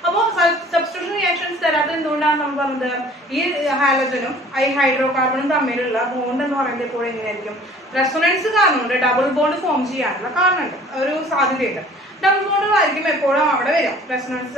അപ്പോൾ സബ്സ്റ്റിറ്റ്യൂഷൻ റിയാക്ഷൻസ് തരാത്തത് എന്തുകൊണ്ടാണ് നമ്മൾ പറഞ്ഞത്? ഈ ഹാലജനും ഈ ഹൈഡ്രോ കാർബണും തമ്മിലുള്ള ബോണ്ട് എന്ന് പറയുന്നത് എപ്പോഴും എങ്ങനെയായിരിക്കും? റെസൊണൻസ് കാരണമുണ്ട്. ഡബിൾ ബോണ്ട് ഫോം ചെയ്യാനുള്ള കാരണമുണ്ട്, ഒരു സാധ്യതയുണ്ട്. ഡബിൾ ബോണ്ടുകളായിരിക്കും എപ്പോഴും അവിടെ വരും. റെസൊണൻസ്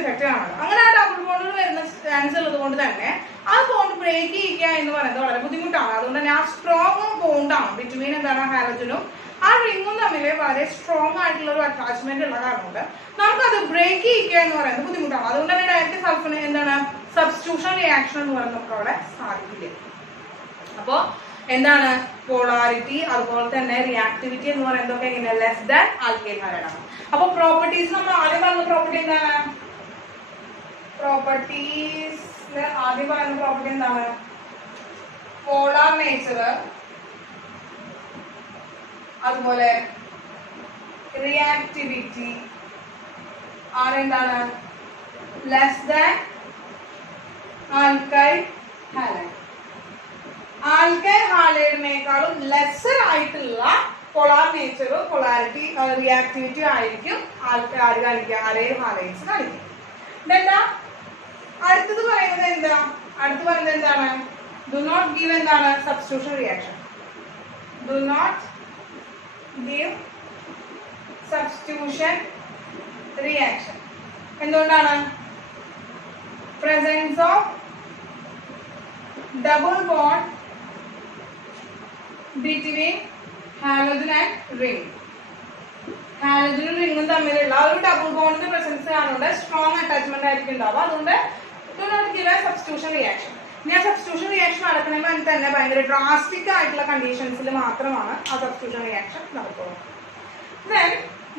എഫക്റ്റ് കാണുന്നത്. അങ്ങനെ ആ ഡബിൾ ബോണ്ടുകൾ വരുന്ന ചാൻസ് ഉള്ളത് കൊണ്ട് തന്നെ ആ ബോണ്ട് ബ്രേക്ക് ചെയ്യുക എന്ന് പറയുന്നത് വളരെ ബുദ്ധിമുട്ടാണ്. അതുകൊണ്ട് തന്നെ ആ സ്ട്രോങ് ബോണ്ടാണ് ബിറ്റ്വീൻ എന്താണ് ഹാലജനും ആ റിങ്ങും തമ്മിൽ വളരെ സ്ട്രോങ് ആയിട്ടുള്ള ഒരു അറ്റാച്ച്മെന്റ് ഉള്ള കാരണം കൊണ്ട് നമുക്കത് ബ്രേക്ക് ചെയ്യുക എന്ന് പറയുന്നത് ബുദ്ധിമുട്ടാണ്. അതുകൊണ്ട് തന്നെ ഡയറക്റ്റ് സൾഫിന് എന്താണ് സബ്സ്റ്റിറ്റ്യൂഷൻ റിയാക്ഷൻ എന്ന് പറയുന്നത് നമുക്ക് അവിടെ സാധിക്കില്ല. അപ്പോ എന്താണ് പോളാരിറ്റി അതുപോലെ തന്നെ റിയാക്ടിവിറ്റി എന്ന് പറയുന്നതൊക്കെ എങ്ങനെ ലെസ് ദാൻ ആൽക്കൈൽ ഹാലൈഡ്. അപ്പൊ പ്രോപ്പർട്ടീസ് നമ്മൾ ആദ്യം പറഞ്ഞ പ്രോപ്പർട്ടി എന്താണ്? പ്രോപ്പർട്ടീസിൽ ആദ്യം പറയുന്ന പ്രോപ്പർട്ടി എന്താണ്? പോളാർ നേച്ചർ, അതുപോലെ റിയാക്ടിവിറ്റി ആരെന്താണ് less than alkyl halide. Alkyl ഹാലൈഡിനേക്കാളും ലെസർ ആയിട്ടുള്ള പോളാർ നേച്ചർ, പോളാരിറ്റി, റിയാക്ടിവിറ്റി ആയിരിക്കും ആര് കാണിക്കുക? അരൈൽ ഹാലൈഡ്സ് കാണിക്കും. ഇതെന്താ അടുത്തത് പറയുന്നത്? എന്താ അടുത്ത് പറയുന്നത് എന്താണ്? ഡു നോട്ട് ഗീവ് എന്താണ് substitution reaction. Do not give substitution reaction. എന്തുകൊണ്ടാണ്? Presence of double bond between halogen and ring. ഹാലജനും റിംഗും തമ്മിലുള്ള ഒരു ഡബിൾ ബോണ്ടിന്റെ പ്രസൻസ് കാണുന്നുണ്ട്, സ്ട്രോങ് അറ്റാച്ച്മെന്റ് ആയിരിക്കും ഉണ്ടാവുക. അതുകൊണ്ട് do not give a substitution reaction. ഇനി ആ സബ്സ്റ്റിറ്റ്യൂഷൻ റിയാക്ഷൻ നടക്കണമെങ്കിൽ തന്നെ ഭയങ്കര ഡ്രാസ്റ്റിക് ആയിട്ടുള്ള കണ്ടീഷൻസിൽ മാത്രമാണ് ആ സബ്സ്റ്റിറ്റ്യൂഷൻ റിയാക്ഷൻ നടക്കുക. ദെൻ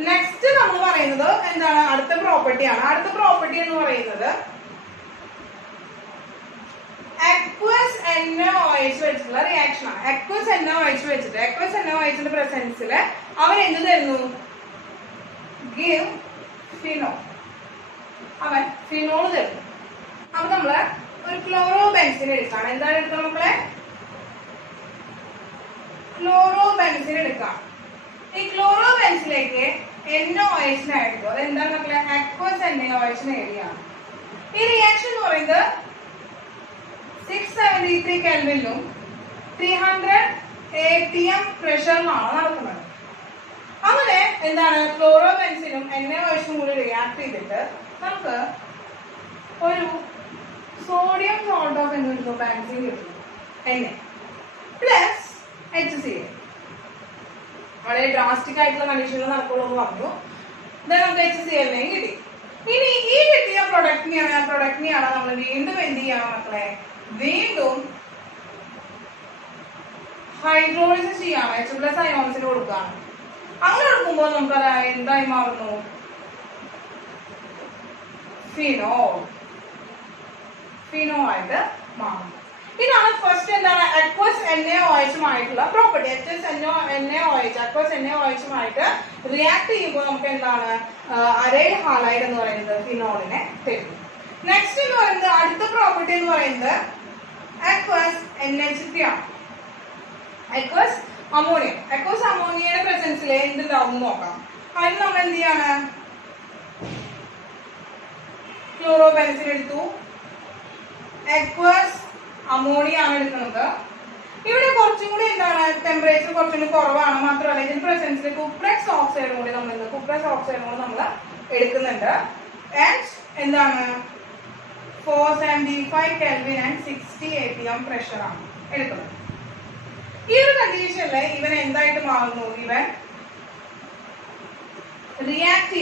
നെക്സ്റ്റ് നമ്മൾ പറയുന്നത് എന്താണ്? അടുത്ത പ്രോപ്പർട്ടിയാണ്. അടുത്ത പ്രോപ്പർട്ടി എന്ന് പറയുന്നത് aqueous NaOH വെച്ചിട്ടുള്ള റിയാക്ഷൻ ആണ്. aqueous NaOH വെച്ചിട്ട് aqueous NaOHന്റെ പ്രസൻസിൽ അവൻ എന്ത് തരുന്നു? Give phenol. അവൻ ഫിനോൾ തരുന്നു. അപ്പൊ നമ്മള് ഒരു ക്ലോറോ ബെൻസിൻ എടുക്കാം. എന്താണ് എടുക്കുന്നത് നമ്മളെ? ക്ലോറോ ബെൻസിൻ എടുക്കാം. ഈ ക്ലോറോ ബെൻസിലേക്ക് NaOH ആയിരിക്കും. അതെന്താണ് നമ്മളെ? aqueous NaOH ഏരിയയാണ്. ഈ റിയാക്ഷൻ എന്ന് പറയുന്നത് 673 കെൽവിനിലും 300 atm പ്രഷറിലാണ് നടക്കുന്നത്. അങ്ങനെ എന്താണ് ക്ലോറോ ബെൻസിനും NaOHും കൂടി റിയാക്ട് ചെയ്തിട്ട് നമുക്ക് ഒരു സോഡിയം സോൾട്ട് ഓഫ് എന്ത് കിട്ടും? ബെൻസിൻ കിട്ടും. Na plus HCl. വളരെ ഡ്രാസ്റ്റിക് ആയിട്ടുള്ള കണ്ടീഷനിൽ നടക്കുള്ളൂ എന്ന് പറഞ്ഞു. നമുക്ക് HCl കിട്ടി. ഇനി ഈ കിട്ടിയ പ്രൊഡക്റ്റിനെയാണ് നമ്മൾ വീണ്ടും എന്ത് ചെയ്യണം മക്കളെ? വീണ്ടും ഹൈഡ്രോളിസിസ് ചെയ്യാണ്. H+ അയോൺസിന് കൊടുക്കുകയാണ്. അങ്ങനെ എടുക്കുമ്പോൾ നമുക്കത് എന്തായി മാറുന്നു? ഫിനോൾ ആയിട്ട് മാറുന്നു. ഇതാണ് ഫസ്റ്റ് എന്താണ് aqueous NaOHുമായിട്ടുള്ള പ്രോപ്പർട്ടി. aqueous NaOHുമായിട്ട് റിയാക്ട് ചെയ്യുമ്പോൾ നമുക്ക് എന്താണ് അരൈൽ ഹാലൈഡ് എന്ന് പറയുന്നത് ഫിനോളിനെ തരും. നെക്സ്റ്റ് എന്ന് പറയുന്നത് അടുത്ത പ്രോപ്പർട്ടി എന്ന് പറയുന്നത് aqueous NH3 ആണ്. aqueous ammonia. aqueous അമോണിയയുടെ പ്രസൻസിൽ എന്തുണ്ടാവും നോക്കാം. അതിന് നമ്മൾ എന്ത് ചെയ്യാണ്? ക്ലോറോ ബെൻസിൻ എടുത്തു. aqueous അമോണിയ ആണ് എടുക്കുന്നത്. ഇവിടെ കുറച്ചും കൂടി എന്താണ് ടെമ്പറേച്ചർ കുറച്ചും കൂടി കുറവാണ്. മാത്രമല്ല ഇതിന്റെ പ്രസൻസിൽ കുപ്രസ് ഓക്സൈഡ് കൂടി നമ്മൾ എടുക്കുന്നുണ്ട്. ആൻഡ് എന്താണ് 475 കെൽവിൻ ആൻഡ് 60 atm പ്രഷറാണ് എടുക്കുന്നത്. ഈ ഒരു കണ്ടീഷനിൽ ഇവൻ എന്തായിട്ട് മാറുന്നു? ഇവൻ റിയാക്ട്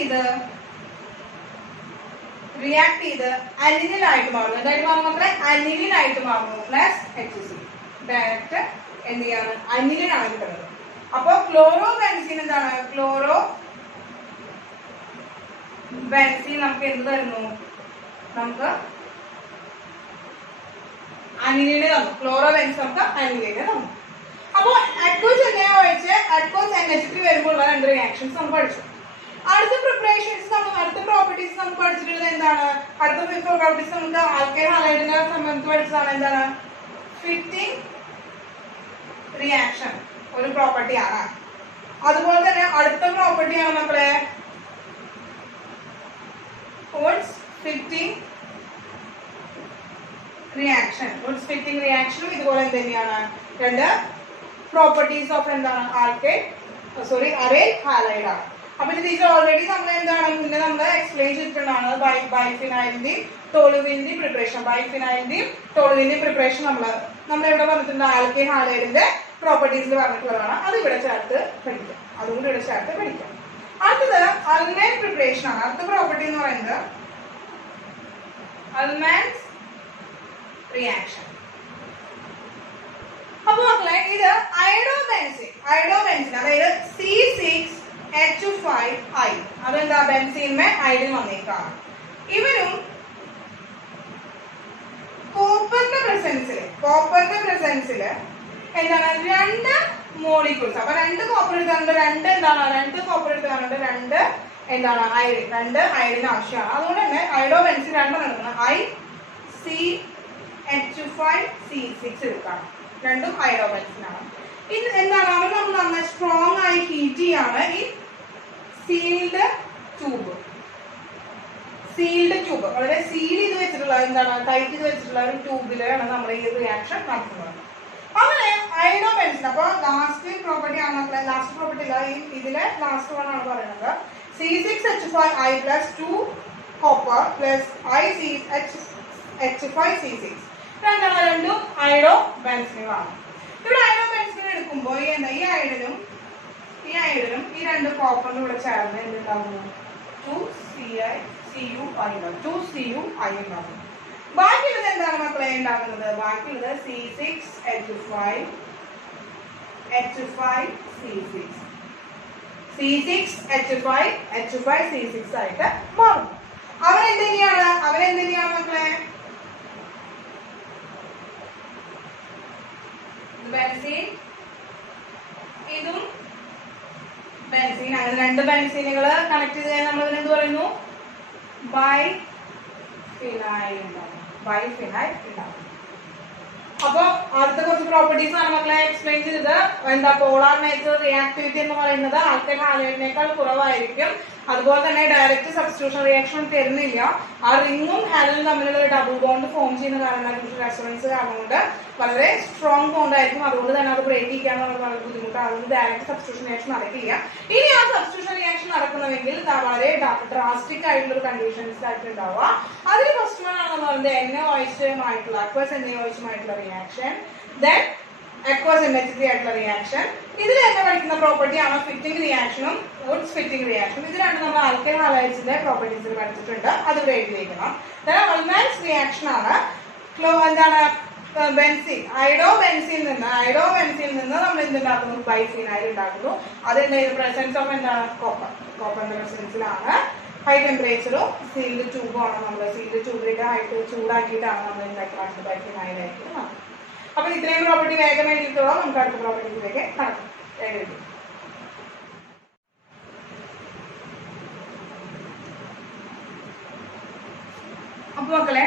ചെയ്ത് അനിലിനായിട്ട് മാറുന്നു. എന്തായിട്ട് മാറുന്നു മക്കളെ? അനിലിനായിട്ട് മാറുന്നു. Plus HCl. ഡയറക്റ്റ് എന്ത് ചെയ്യാണ്? അനിലിനാണ് കിട്ടുന്നത്. അപ്പൊ ക്ലോറോ ബെൻസീൻ എന്താണ്? ക്ലോറോ ബെൻസീൻ നമുക്ക് എന്ത് തരുന്നു? നമുക്ക് അനിലിനെ തന്നു. ക്ലോറോ ബെൻസീൻ നമുക്ക് അനിലിനെ തന്നു. അപ്പോൾ aqueous NaOH aqueous NH3 വരുമ്പോൾ ഉള്ള രണ്ട് റിയാക്ഷൻസ് നമ്മൾ പഠിച്ചു. അടുത്ത പ്രിപ്പറേഷൻസ് അടുത്ത പ്രോപ്പർട്ടീസ് നമുക്ക് പഠിച്ചിട്ടുള്ളത് എന്താണ്? അടുത്ത പ്രോപ്പർട്ടീസ് നമുക്ക് ആൽക്കൈൽ ഹാലൈഡിനെ സംബന്ധിച്ച് പഠിച്ചതാണ്. എന്താണ്? ഫിറ്റിംഗ് റിയാക്ഷൻ ഒരു പ്രോപ്പർട്ടിയാണ്. അതുപോലെ തന്നെ അടുത്ത പ്രോപ്പർട്ടിയാണ് നമ്മളെ Woods fitting reaction. Woods fitting reaction ഇതുപോലെ തന്നെയാണ് രണ്ട് പ്രോപ്പർട്ടീസ് ഓഫ് എന്താണ് അരൈൽ ഹാലൈഡ് ആണ്. അപ്പൊ ഇത് ഓൾറെഡി നമ്മൾ എന്താണ് മുന്നേ നമ്മൾ എക്സ്പ്ലെയിൻ ചെയ്തിട്ടുണ്ടാണ്. ബൈഫിനൈലിന്റെയും ടോളുവിന്റെയും പ്രിപ്പറേഷൻ നമ്മൾ ഇവിടെ പറഞ്ഞിട്ടുണ്ട്. ആൽക്കൈൽ ഹാലൈഡിന്റെ പ്രോപ്പർട്ടീസിൽ പറഞ്ഞിട്ടുള്ളതാണ്. അത് ഇവിടെ ചേർത്ത് പഠിക്കാം. അതുകൂടി ഇവിടെ ചേർത്ത് പഠിക്കാം. അടുത്തത് അൽമൈൻ പ്രിപ്പറേഷൻ ആണ്. അടുത്ത പ്രോപ്പർട്ടി എന്ന് പറയുന്നത് അൽമൈൻസ് റിയാക്ഷൻ. അപ്പൊ മക്കളെ ഇത് അയഡോബെൻസിൻ അതായത് C6H5I അതെന്താ ബെൻസീൻമേ അയഡിൻ വന്നേക്കാം. ഇവരും കോപ്പറിന്റെ പ്രസൻസില് എന്താണ് രണ്ട് മോളിക്യൂൾസ്. അപ്പൊ രണ്ട് കോപ്പർ എടുക്കാറുണ്ട്, രണ്ട് കോപ്പർ എടുക്കാറുണ്ട്, രണ്ട് അയഡിൻ ആവശ്യമാണ്. അതുകൊണ്ട് തന്നെ അയഡോബെൻസിൻ രണ്ടെണ്ണം എടുക്കണം. ICH5C6 എടുക്കണം. രണ്ടും അയഡോബെൻസിൻ ആണ്. ഇത് എന്താണ് അവർ നമ്മൾ നന്നായി സ്ട്രോങ് ആയി ഹീറ്റ് ചെയ്യാണ് ഈ സീൽഡ് ട്യൂബ് വളരെ സീൽ ചെയ്ത് വെച്ചിട്ടുള്ള ടൈറ്റ് ചെയ്ത് വെച്ചിട്ടുള്ള ഒരു ട്യൂബിലാണ് നമ്മൾ ഈ റിയാക്ഷൻ നടത്തുന്നത്. അങ്ങനെ അയഡോബെൻസിൻ അപ്പൊ ലാസ്റ്റ് പ്രോപ്പർട്ടി ആണ് ലാസ്റ്റ് പ്രോപ്പർട്ടി ഇല്ല ഇതിലെ ലാസ്റ്റ് വൺ ആണ് പറയുന്നത്. C6H5I plus 2 copper plus ICH5C6 രണ്ടും അയഡോബെൻസിനുകളാണ്. ഇവിടെ അയഡോബെൻസിൻ എടുക്കുമ്പോൾ ഈ അയഡിനും ഈ രണ്ട് കോപ്പറിനും ഇവിടെ ചേർന്ന് എന്തുണ്ടാകുന്നു 2CuI ഉണ്ടാകും. ബാക്കിയുള്ളത് എന്താണ് മക്കളെ ഉണ്ടാകുന്നത്? ബാക്കിയുള്ളത് C6H5C6 ആയിട്ട് മാറും. അവരെന്തിനാണ് മക്കളെ ബെൻസീൻ ഇതും ബെൻസീൻ അങ്ങനെ രണ്ട് ബെൻസീനുകൾ കണക്ട് ചെയ്ത് കഴിഞ്ഞാൽ നമ്മൾ എന്ത് പറയുന്നു ബൈഫിനൈൽ ഉണ്ടാവും. അപ്പൊ അടുത്ത കുറച്ച് പ്രോപ്പർട്ടീസ് ആണ് മക്കളെ എക്സ്പ്ലെയിൻ ചെയ്തത്. എന്താ പോളാർ നേച്ചർ റിയാക്ടിവിറ്റി എന്ന് പറയുന്നത് ആൽക്കൈൽ ഹാലൈഡിനേക്കാൾ കുറവായിരിക്കും. അതുപോലെ തന്നെ ഡയറക്റ്റ് സബ്സ്റ്റിറ്റ്യൂഷൻ റിയാക്ഷൻ തരുന്നില്ല. ആ റിങ്ങും ഹാലൈഡും തമ്മിലുള്ള ഡബിൾ ബോണ്ട് ഫോം ചെയ്യുന്ന കാരണം റെസൊണൻസ് കാരണം കൊണ്ട് വളരെ സ്ട്രോങ് ബോണ്ട് ആയിരിക്കും. അതുകൊണ്ട് തന്നെ അത് ബ്രേക്ക് ചെയ്യാൻ വളരെ ബുദ്ധിമുട്ടാണ്. അതുകൊണ്ട് ഡയറക്റ്റ് സബ്സ്റ്റിറ്റ്യൂഷൻ റിയാക്ഷൻ നടക്കില്ല. ഇനി ആ സബ്സ്റ്റിറ്റ്യൂഷൻ റിയാക്ഷൻ നടക്കുന്നുവെങ്കിൽ വളരെ ഡ്രാസ്റ്റിക് ആയിട്ടുള്ള ഒരു കണ്ടീഷൻസ് ആയിട്ട് ഉണ്ടാവുക. അതിൽ ഫസ്റ്റ് വൺ ആണെന്ന് പറയുന്നത് NaOH aqueous NaOH reaction, then aqueous NH3 ആയിട്ടുള്ള റിയാക്ഷൻ. ഇതിൽ തന്നെ പഠിക്കുന്ന പ്രോപ്പർട്ടിയാണ് ഫിറ്റിംഗ് റിയാക്ഷനും വുഡ്സ് ഫിറ്റിംഗ് റിയാക്ഷനും. ഇത് രണ്ടും നമ്മൾ ആൽക്കൈൽ ഹാലൈഡ്സിന്റെ പ്രോപ്പർട്ടീസിൽ പഠിച്ചിട്ടുണ്ട്. അത് ഇവിടെ എഴുതിയിരിക്കണം. അൾമാൻസ് റിയാക്ഷൻ ആണ് എന്താണ് ബെൻസീൻ അയഡോബെൻസിൽ നിന്ന് നമ്മൾ എന്തുണ്ടാക്കുന്നു ബൈഫിനൈൽ ഉണ്ടാക്കുന്നു. അതിന്റെ പ്രസൻസ് ഓഫ് എന്താണ് കോപ്പറിന്റെ പ്രസൻസിലാണ്. ഹൈ ടെമ്പറേച്ചറും സീൽഡ് ട്യൂബും ആണ്. നമ്മൾ സീൽഡ് ട്യൂബിലേക്ക് ഹൈറ്റ് ചൂടാക്കിയിട്ടാണ് നമ്മൾ ഉണ്ടാക്കുന്നത് ബൈഫിനൈലായിട്ട്. അപ്പൊ ഇത്രയും പ്രോപ്പർട്ടി വേഗം എഴുതിയിട്ടുള്ള നമുക്ക് അടുത്ത പ്രോപ്പർട്ടിയിലേക്ക് കടക്കാം. എഴുതി അപ്പൊ മക്കളെ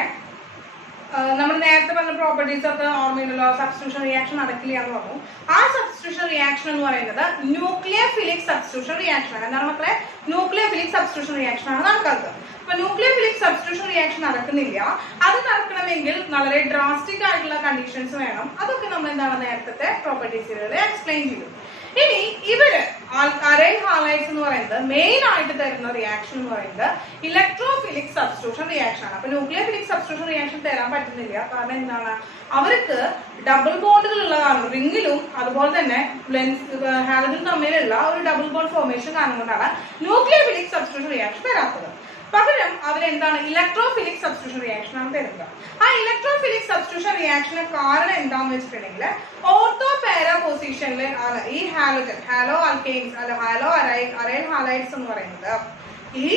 നമ്മൾ നേരത്തെ പറഞ്ഞ പ്രോപ്പർട്ടീസ് ഒക്കെ ഓർമ്മയില്ലല്ലോ. സബ്സ്റ്റിറ്റ്യൂഷൻ റിയാക്ഷൻ നടക്കില്ല എന്ന് പറഞ്ഞു. ആ സബ്സ്റ്റിറ്റ്യൂഷൻ റിയാക്ഷൻ എന്ന് പറയുന്നത് ന്യൂക്ലിയോഫിലിക് സബ്സ്റ്റിറ്റ്യൂഷൻ റിയാക്ഷൻ ആണ്. എന്താണ് മക്കളെ? ന്യൂക്ലിയോഫിലിക് സബ്സ്റ്റിറ്റ്യൂഷൻ റിയാക്ഷൻ ആണ് നടക്കുന്നത്. അപ്പൊ ന്യൂക്ലിയോഫിലിക് സബ്സ്റ്റിറ്റ്യൂഷൻ റിയാക്ഷൻ നടക്കുന്നില്ല. അത് നടക്കണമെങ്കിൽ വളരെ ഡ്രാസ്റ്റിക് ആയിട്ടുള്ള കണ്ടീഷൻസ് വേണം. അതൊക്കെ നമ്മൾ എന്താണ് നേരത്തെ പ്രോപ്പർട്ടീസുകളിൽ എക്സ്പ്ലെയിൻ ചെയ്തു. ഇനി ഇവര് അരൈൽ ഹാലൈഡ്സ് എന്ന് പറയുന്നത് മെയിൻ ആയിട്ട് തരുന്ന റിയാക്ഷൻ എന്ന് പറയുന്നത് ഇലക്ട്രോഫിലിക് സബ്സ്റ്റിറ്റ്യൂഷൻ റിയാക്ഷൻ ആണ്. അപ്പൊ ന്യൂക്ലിയോഫിലിക് സബ്സ്റ്റിറ്റ്യൂഷൻ റിയാക്ഷൻ തരാൻ പറ്റുന്നില്ല. കാരണം എന്താണ് അവർക്ക് ഡബിൾ ബോണ്ടുകൾ ഉള്ള കാരണം റിങ്ങിലും അതുപോലെ തന്നെ ഹാലജനും തമ്മിലുള്ള ഒരു ഡബിൾ ബോണ്ട് ഫോർമേഷൻ കാരണം കൊണ്ടാണ് ന്യൂക്ലിയോഫിലിക് സബ്സ്റ്റിറ്റ്യൂഷൻ റിയാക്ഷൻ തരാത്തത്. പകരം അവരെന്താണ് ഇലക്ട്രോഫിലിക് സബ്സ്റ്റിറ്റ്യൂഷൻ റിയാക്ഷൻ ആണ് തരുന്നത്. ആ ഇലക്ട്രോഫിലിക് സബ്സ്റ്റിറ്റ്യൂഷൻ റിയാക്ഷന് കാരണം എന്താണെന്ന് വെച്ചിട്ടുണ്ടെങ്കിൽ ഓർത്തോ പാരാ പൊസിഷനിൽ ആണ് ഈ ഹാലോ ആൽക്കെയിൻസ് അല്ല അരൈൽ ഹാലൈഡ്സ് എന്ന് പറയുന്നത്. ഈ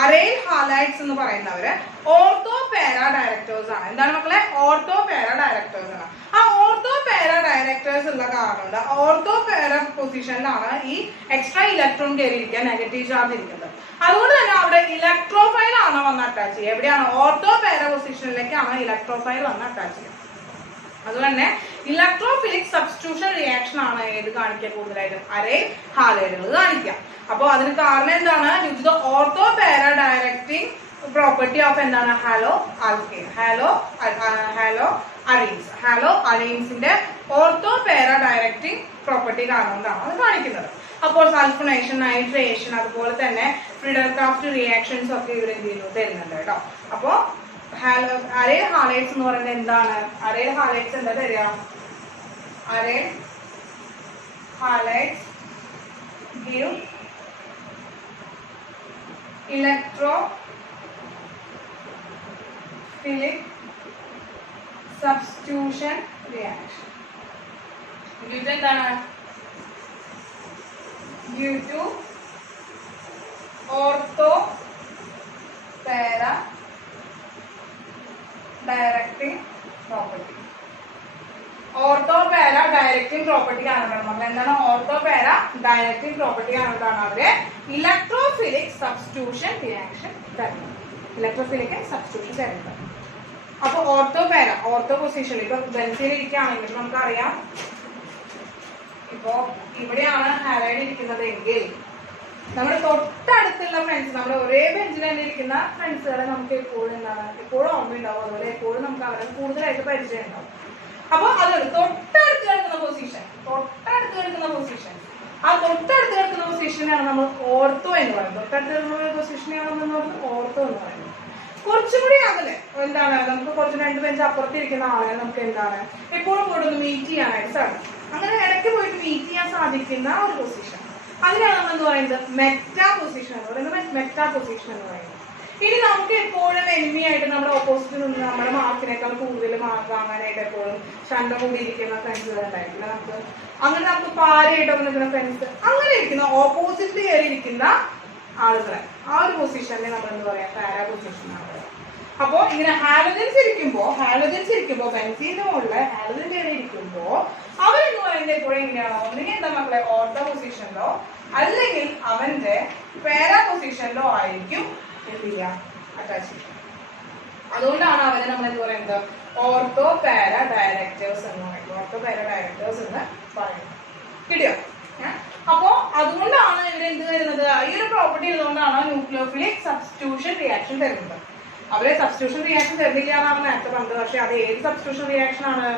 അരൈൽ ഹാലൈഡ്സ് എന്ന് പറയുന്നവര് ഓർത്തോ പാരാ ഡയറക്ടേഴ്സ് ആണ്. എന്താണ് മക്കളെ? ഓർത്തോ പാരാ ഡയറക്ടേഴ്സ് ആണ്. ആ ഓർത്തോ പാരാ ഡയറക്ടേഴ്സ് ഉള്ള കാരണം ഓർത്തോ പാരാ പൊസിഷനിലാണ് ഈ എക്സ്ട്രാ ഇലക്ട്രോൺ കയറിയിരിക്കുക, നെഗറ്റീവ് ചാർജ് ഇരിക്കുന്നത്. അതുകൊണ്ട് തന്നെ അവിടെ ഇലക്ട്രോഫൈൽ ആണ് വന്ന് അറ്റാച്ച് ചെയ്യുക. എവിടെയാണ്? ഓർത്തോ പാരാ പൊസിഷനിലേക്കാണ് ഇലക്ട്രോഫൈൽ വന്ന് അറ്റാച്ച് ചെയ്യുക. അതുകൊണ്ട് തന്നെ ഇലക്ട്രോഫിലിക് സബ്സ്റ്റിറ്റ്യൂഷൻ റിയാക്ഷൻ ആണ് ഏത് കാണിക്കുക? കൂടുതലായിട്ടും അരൈൽ ഹാലൈഡുകൾ കാണിക്കുക. അപ്പോൾ അതിന് കാരണം എന്താണ്? Due to ortho para directing property of എന്താണ്? ഹാലോ ആൽക്കെയിൻ, ഹാലോ അലീൻസിന്റെ ഓർത്തോ പാരാ ഡയറക്റ്റിംഗ് പ്രോപ്പർട്ടി കാരണം കൊണ്ടാണ് അത് കാണിക്കുന്നത്. അപ്പോൾ സൾഫണേഷൻ, നൈട്രേഷൻ, അതുപോലെ തന്നെ ഫ്രീഡർക്രാഫ്റ്റ് റിയാക്ഷൻസ് ഒക്കെ ഇവർ എന്ത് ചെയ്യുന്നു തരുന്നുണ്ട് കേട്ടോ. അപ്പോൾ അരൈൽ ഹാലൈഡ്സ് എന്ന് പറയുന്നത് എന്താണ്? അരൈൽ ഹാലൈഡ്സ് എന്താ തരിക? Aril halides give electrophilic substitution reaction. Due to എന്താണ്? Due to ortho para directing property. Ortho പാര ഡയറക്റ്റിംഗ് പ്രോപ്പർട്ടി കാണുന്നത് നമ്മൾ എന്താണ് ഓർത്തോ പാര ഡയറക്റ്റിംഗ് പ്രോപ്പർട്ടി കാണുന്നതാണ് അവര് ഇലക്ട്രോഫിലിക് സബ്സ്റ്റിറ്റ്യൂഷൻ റിയാക്ഷൻ തരുന്നത്. ഇലക്ട്രോഫിലിക് സബ്സ്റ്റിറ്റ്യൂഷൻ തരുന്നത്. അപ്പൊ ഓർത്തോ പാര ഓർത്തോ പൊസിഷൻ ഇപ്പൊ ബെൻസീൻ ഇരിക്കുകയാണെങ്കിൽ നമുക്കറിയാം ഇപ്പോ ഇവിടെയാണ് ഹാലൈഡ് ഇരിക്കുന്നത് എങ്കിൽ നമ്മുടെ തൊട്ടടുത്തുള്ള ഫ്രണ്ട്സ് നമ്മുടെ ഒരേ ബെഞ്ചിൽ തന്നെ ഇരിക്കുന്ന ഫ്രണ്ട്സുകളെ നമുക്ക് എപ്പോഴും എന്താണ് എപ്പോഴും ഓർമ്മയുണ്ടാവും. അതുപോലെ എപ്പോഴും നമുക്ക് അവരെ കൂടുതലായിട്ട് പരിചയം ഉണ്ടാവും. അപ്പൊ അതുകൊണ്ട് തൊട്ടടുത്ത് കിടക്കുന്ന പൊസിഷൻ ആ തൊട്ടടുത്ത് കിടക്കുന്ന പൊസിഷനാണ് നമ്മൾ ഓർത്തോ എന്ന് പറയുന്നത്. തൊട്ടടുത്ത് കിടക്കുന്ന പൊസിഷനെയാണ് നമ്മൾ ഓർത്തോ എന്ന് പറയുന്നത്. കുറച്ചും കൂടി അകലെ എന്താണ് നമുക്ക് കുറച്ച് 2 ബെഞ്ച് അപ്പുറത്തിരിക്കുന്ന ആളുകൾ നമുക്ക് എന്താണ് എപ്പോഴും കൂടെ ഒന്ന് മീറ്റ് ചെയ്യാനായിട്ട് സാധിക്കും. അങ്ങനെ ഇടയ്ക്ക് പോയിട്ട് മീറ്റ് ചെയ്യാൻ സാധിക്കുന്ന ഒരു പൊസിഷൻ അതിനാണ് നമ്മൾ എന്ത് പറയുന്നത് മെറ്റാ പൊസിഷൻ എന്ന് പറയുന്നത്. മെറ്റാ പൊസിഷൻ എന്ന് പറയുന്നത്. ഇനി നമുക്ക് എപ്പോഴും എനിമി ആയിട്ട് നമ്മുടെ ഓപ്പോസിറ്റ് നിന്ന് നമ്മുടെ മാർക്കിനേക്കാൾ കൂടുതൽ മാർക്ക് വാങ്ങാനായിട്ട് എപ്പോഴും ശണ്ട കൂടിയിരിക്കുന്ന ഫ്രണ്ട്സുകൾ ഉണ്ടായിരിക്കില്ല. നമുക്ക് പാരയായിട്ടൊക്കെ നിൽക്കുന്ന ഫ്രണ്ട്സ് അങ്ങനെ ഇരിക്കുന്ന ഓപ്പോസിറ്റ് കയറി ഇരിക്കുന്ന ആളുകളെ ആ ഒരു പൊസിഷനെ നമ്മൾ എന്ത് പറയാം പാര പൊസിഷൻ ആണ്. അപ്പോ ഇങ്ങനെ ഹാലജൻസ് ഇരിക്കുമ്പോ ബെൻസീന്റെ മുകളിൽ ഹാലജൻ കയറി ഇരിക്കുമ്പോ അവരെന്ന് പറയുന്നത് എപ്പോഴും എങ്ങനെയാണോ ഒന്നുകിൽ എന്താ മക്കളെ ഓർത്തോ പൊസിഷനിലോ അല്ലെങ്കിൽ അവന്റെ പാര പൊസിഷനിലോ ആയിരിക്കും എന്ത് ചെയ്യാം അറ്റാച്ച് ചെയ്യാം. അതുകൊണ്ടാണ് അവരെ നമ്മൾ എന്ത് പറയുന്നത് ഓർത്തോ പാര ഡയറക്ടേഴ്സ് എന്ന് പറയുന്നത്. ഓർത്തോ പാര ഡയറക്ടേഴ്സ് എന്ന് പറയുന്നത് കിട്ടിയോ? അപ്പോ അതുകൊണ്ടാണ് ഇവരെന്ത് തരുന്നത് ഈ ഒരു പ്രോപ്പർട്ടി ഉള്ളതുകൊണ്ടാണ് ന്യൂക്ലിയോഫിലിക് സബ്സ്റ്റിറ്റ്യൂഷൻ റിയാക്ഷൻ തരുന്നത്. അവരെ സബ്സ്റ്റിറ്റ്യൂഷൻ റിയാക്ഷൻ തരുന്നില്ല എന്നാണ് നേരത്തെ പറഞ്ഞത്. പക്ഷെ അത് ഏത് സബ്സ്റ്റിറ്റ്യൂഷൻ റിയാക്ഷൻ ആണ്?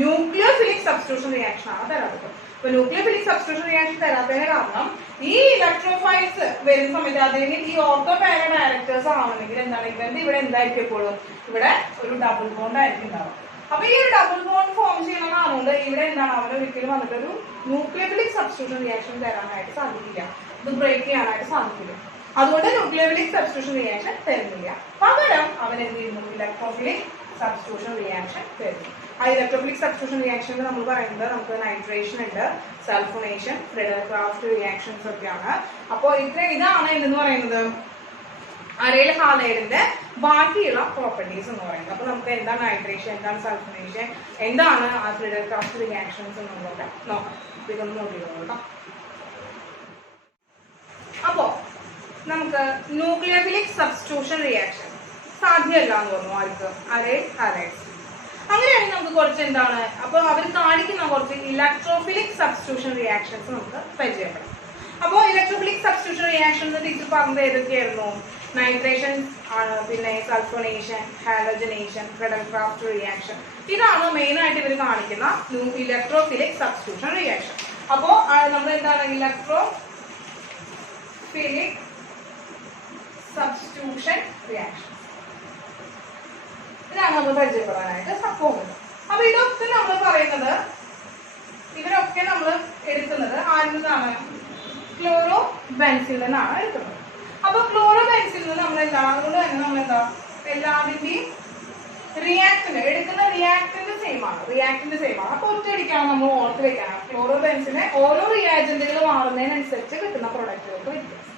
ന്യൂക്ലിയോഫിലിക് സബ്സ്റ്റിറ്റ്യൂഷൻ റിയാക്ഷൻ ആണ് തരാത്തത്. അപ്പൊ ന്യൂക്ലിയോഫിലിക് സബ്സ്റ്റിറ്റ്യൂഷൻ റിയാക്ഷൻ തരാത്തതിന് കാരണം ഈ ഇലക്ട്രോഫൈൽസ് വരുന്ന സമയത്ത് അല്ലെങ്കിൽ ഈ ഓർത്തോ പാര ഡയറക്ടേഴ്സ് ആവണമെങ്കിൽ എന്താണ് ഇവരുടെ ഇവിടെ എന്തായിരിക്കും എപ്പോഴും ഇവിടെ ഒരു ഡബിൾ ബോണ്ട് ആയിരിക്കും ഉണ്ടാവുക. അപ്പൊ ഈ ഒരു ഡബിൾ ബോണ്ട് ഫോം ചെയ്യണമെന്നാണുകൊണ്ട് ഇവിടെ എന്താണ് അവന് ഒരിക്കലും വന്നിട്ട് ഒരു ന്യൂക്ലിയോഫിലിക് സബ്സ്റ്റിറ്റ്യൂഷൻ റിയാക്ഷൻ തരാനായിട്ട് സാധിക്കില്ല. ഇത് ബ്രേക്ക് ചെയ്യാനായിട്ട് സാധിക്കില്ല. അതുകൊണ്ട് ന്യൂക്ലിയോഫിലിക് സബ്സ്റ്റിറ്റ്യൂഷൻ റിയാക്ഷൻ തരുന്നില്ല. പകരം അവൻ എന്ത് ചെയ്യുന്നു ഇലക്ട്രോഫിലിക് സബ്സ്റ്റിറ്റ്യൂഷൻ റിയാക്ഷൻ തരുന്നു. ആ ഇലക്ട്രോഫിലിക് സബ്സ്റ്റിറ്റ്യൂഷൻ റിയാക്ഷൻ നമ്മൾ പറയുന്നത് നമുക്ക് നൈട്രേഷൻ ഉണ്ട്, സൾഫോണേഷൻ, ഫ്രെഡൽക്രാഫ്റ്റ് റിയാക്ഷൻസ് ഒക്കെയാണ്. അപ്പോൾ ഇതാണ് എന്ന് പറയുന്നത് അരയിൽ ഹാലൈഡിന്റെ ബാക്കിയുള്ള പ്രോപ്പർട്ടീസ് എന്ന് പറയുന്നത്. അപ്പൊ നമുക്ക് എന്താണ് നൈട്രേഷൻ, എന്താണ് സൾഫോണേഷൻ, എന്താണ് ആ ഫ്രെഡൽക്രാഫ്റ്റ് റിയാക്ഷൻസ് എന്നുള്ളതൊക്കെ നോക്കാം. ഇതൊന്ന് നോക്കിക്കോളൂ. അപ്പോ നമുക്ക് ന്യൂക്ലിയോഫിലിക് സബ്സ്റ്റിറ്റ്യൂഷൻ റിയാക്ഷൻ സാധ്യമല്ല എന്ന് തോന്നുന്നു ആർക്ക് അരയിൽ ഹാലൈഡ്സ്. അങ്ങനെയാണെങ്കിൽ നമുക്ക് കുറച്ച് എന്താണ് അപ്പൊ അവർ കാണിക്കുന്ന കുറച്ച് ഇലക്ട്രോഫിലിക് സബ്സ്റ്റിറ്റ്യൂഷൻ റിയാക്ഷൻസ് നമുക്ക് പരിചയപ്പെടാം. അപ്പോൾ ഇലക്ട്രോഫിലിക് സബ്സ്റ്റിറ്റ്യൂഷൻ റിയാക്ഷൻ ടീച്ചർ പറഞ്ഞത് ഏതൊക്കെയായിരുന്നു? നൈട്രേഷൻ ആണ്, പിന്നെ സൾഫോണേഷൻ, ഹാലജനേഷൻ, ഫ്രെഡൽക്രാഫ്റ്റ് റിയാക്ഷൻ. ഇതാണ് മെയിൻ ആയിട്ട് ഇവർ കാണിക്കുന്ന ഇലക്ട്രോഫിലിക് സബ്സ്റ്റിറ്റ്യൂഷൻ റിയാക്ഷൻ. അപ്പോ നമ്മൾ എന്താണ് ഇലക്ട്രോഫിലിക് സബ്സ്റ്റിറ്റ്യൂഷൻ റിയാക്ഷൻ ഇതാണ് നമ്മൾ പരിചയപ്പെടാനായിട്ട് പോകുന്നത്. അപ്പൊ ഇതൊക്കെ നമ്മൾ പറയുന്നത് ഇവരൊക്കെ നമ്മൾ എടുക്കുന്നത് ആരിൽ ക്ലോറോ ബെൻസിൽ നിന്നാണ് എടുക്കുന്നത്. അപ്പൊ ക്ലോറോ ബെൻസിൽ നിന്ന് നമ്മൾ എന്താണ് അതുകൊണ്ട് തന്നെ നമ്മൾ എന്താ എല്ലാതിന്റെയും റിയാക്ടന്റ് എടുക്കുന്ന റിയാക്ടന്റ് സെയിം ആണ്. അപ്പൊ ഒറ്റയടിക്കാണ് നമ്മൾ ഓർത്ത് വെക്കണം. ക്ലോറോ ബെൻസിനെ ഓരോ റിയാജന്റുകൾ മാറുന്നതിനനുസരിച്ച് കിട്ടുന്ന പ്രൊഡക്റ്റുകൾക്ക് വ്യത്യാസം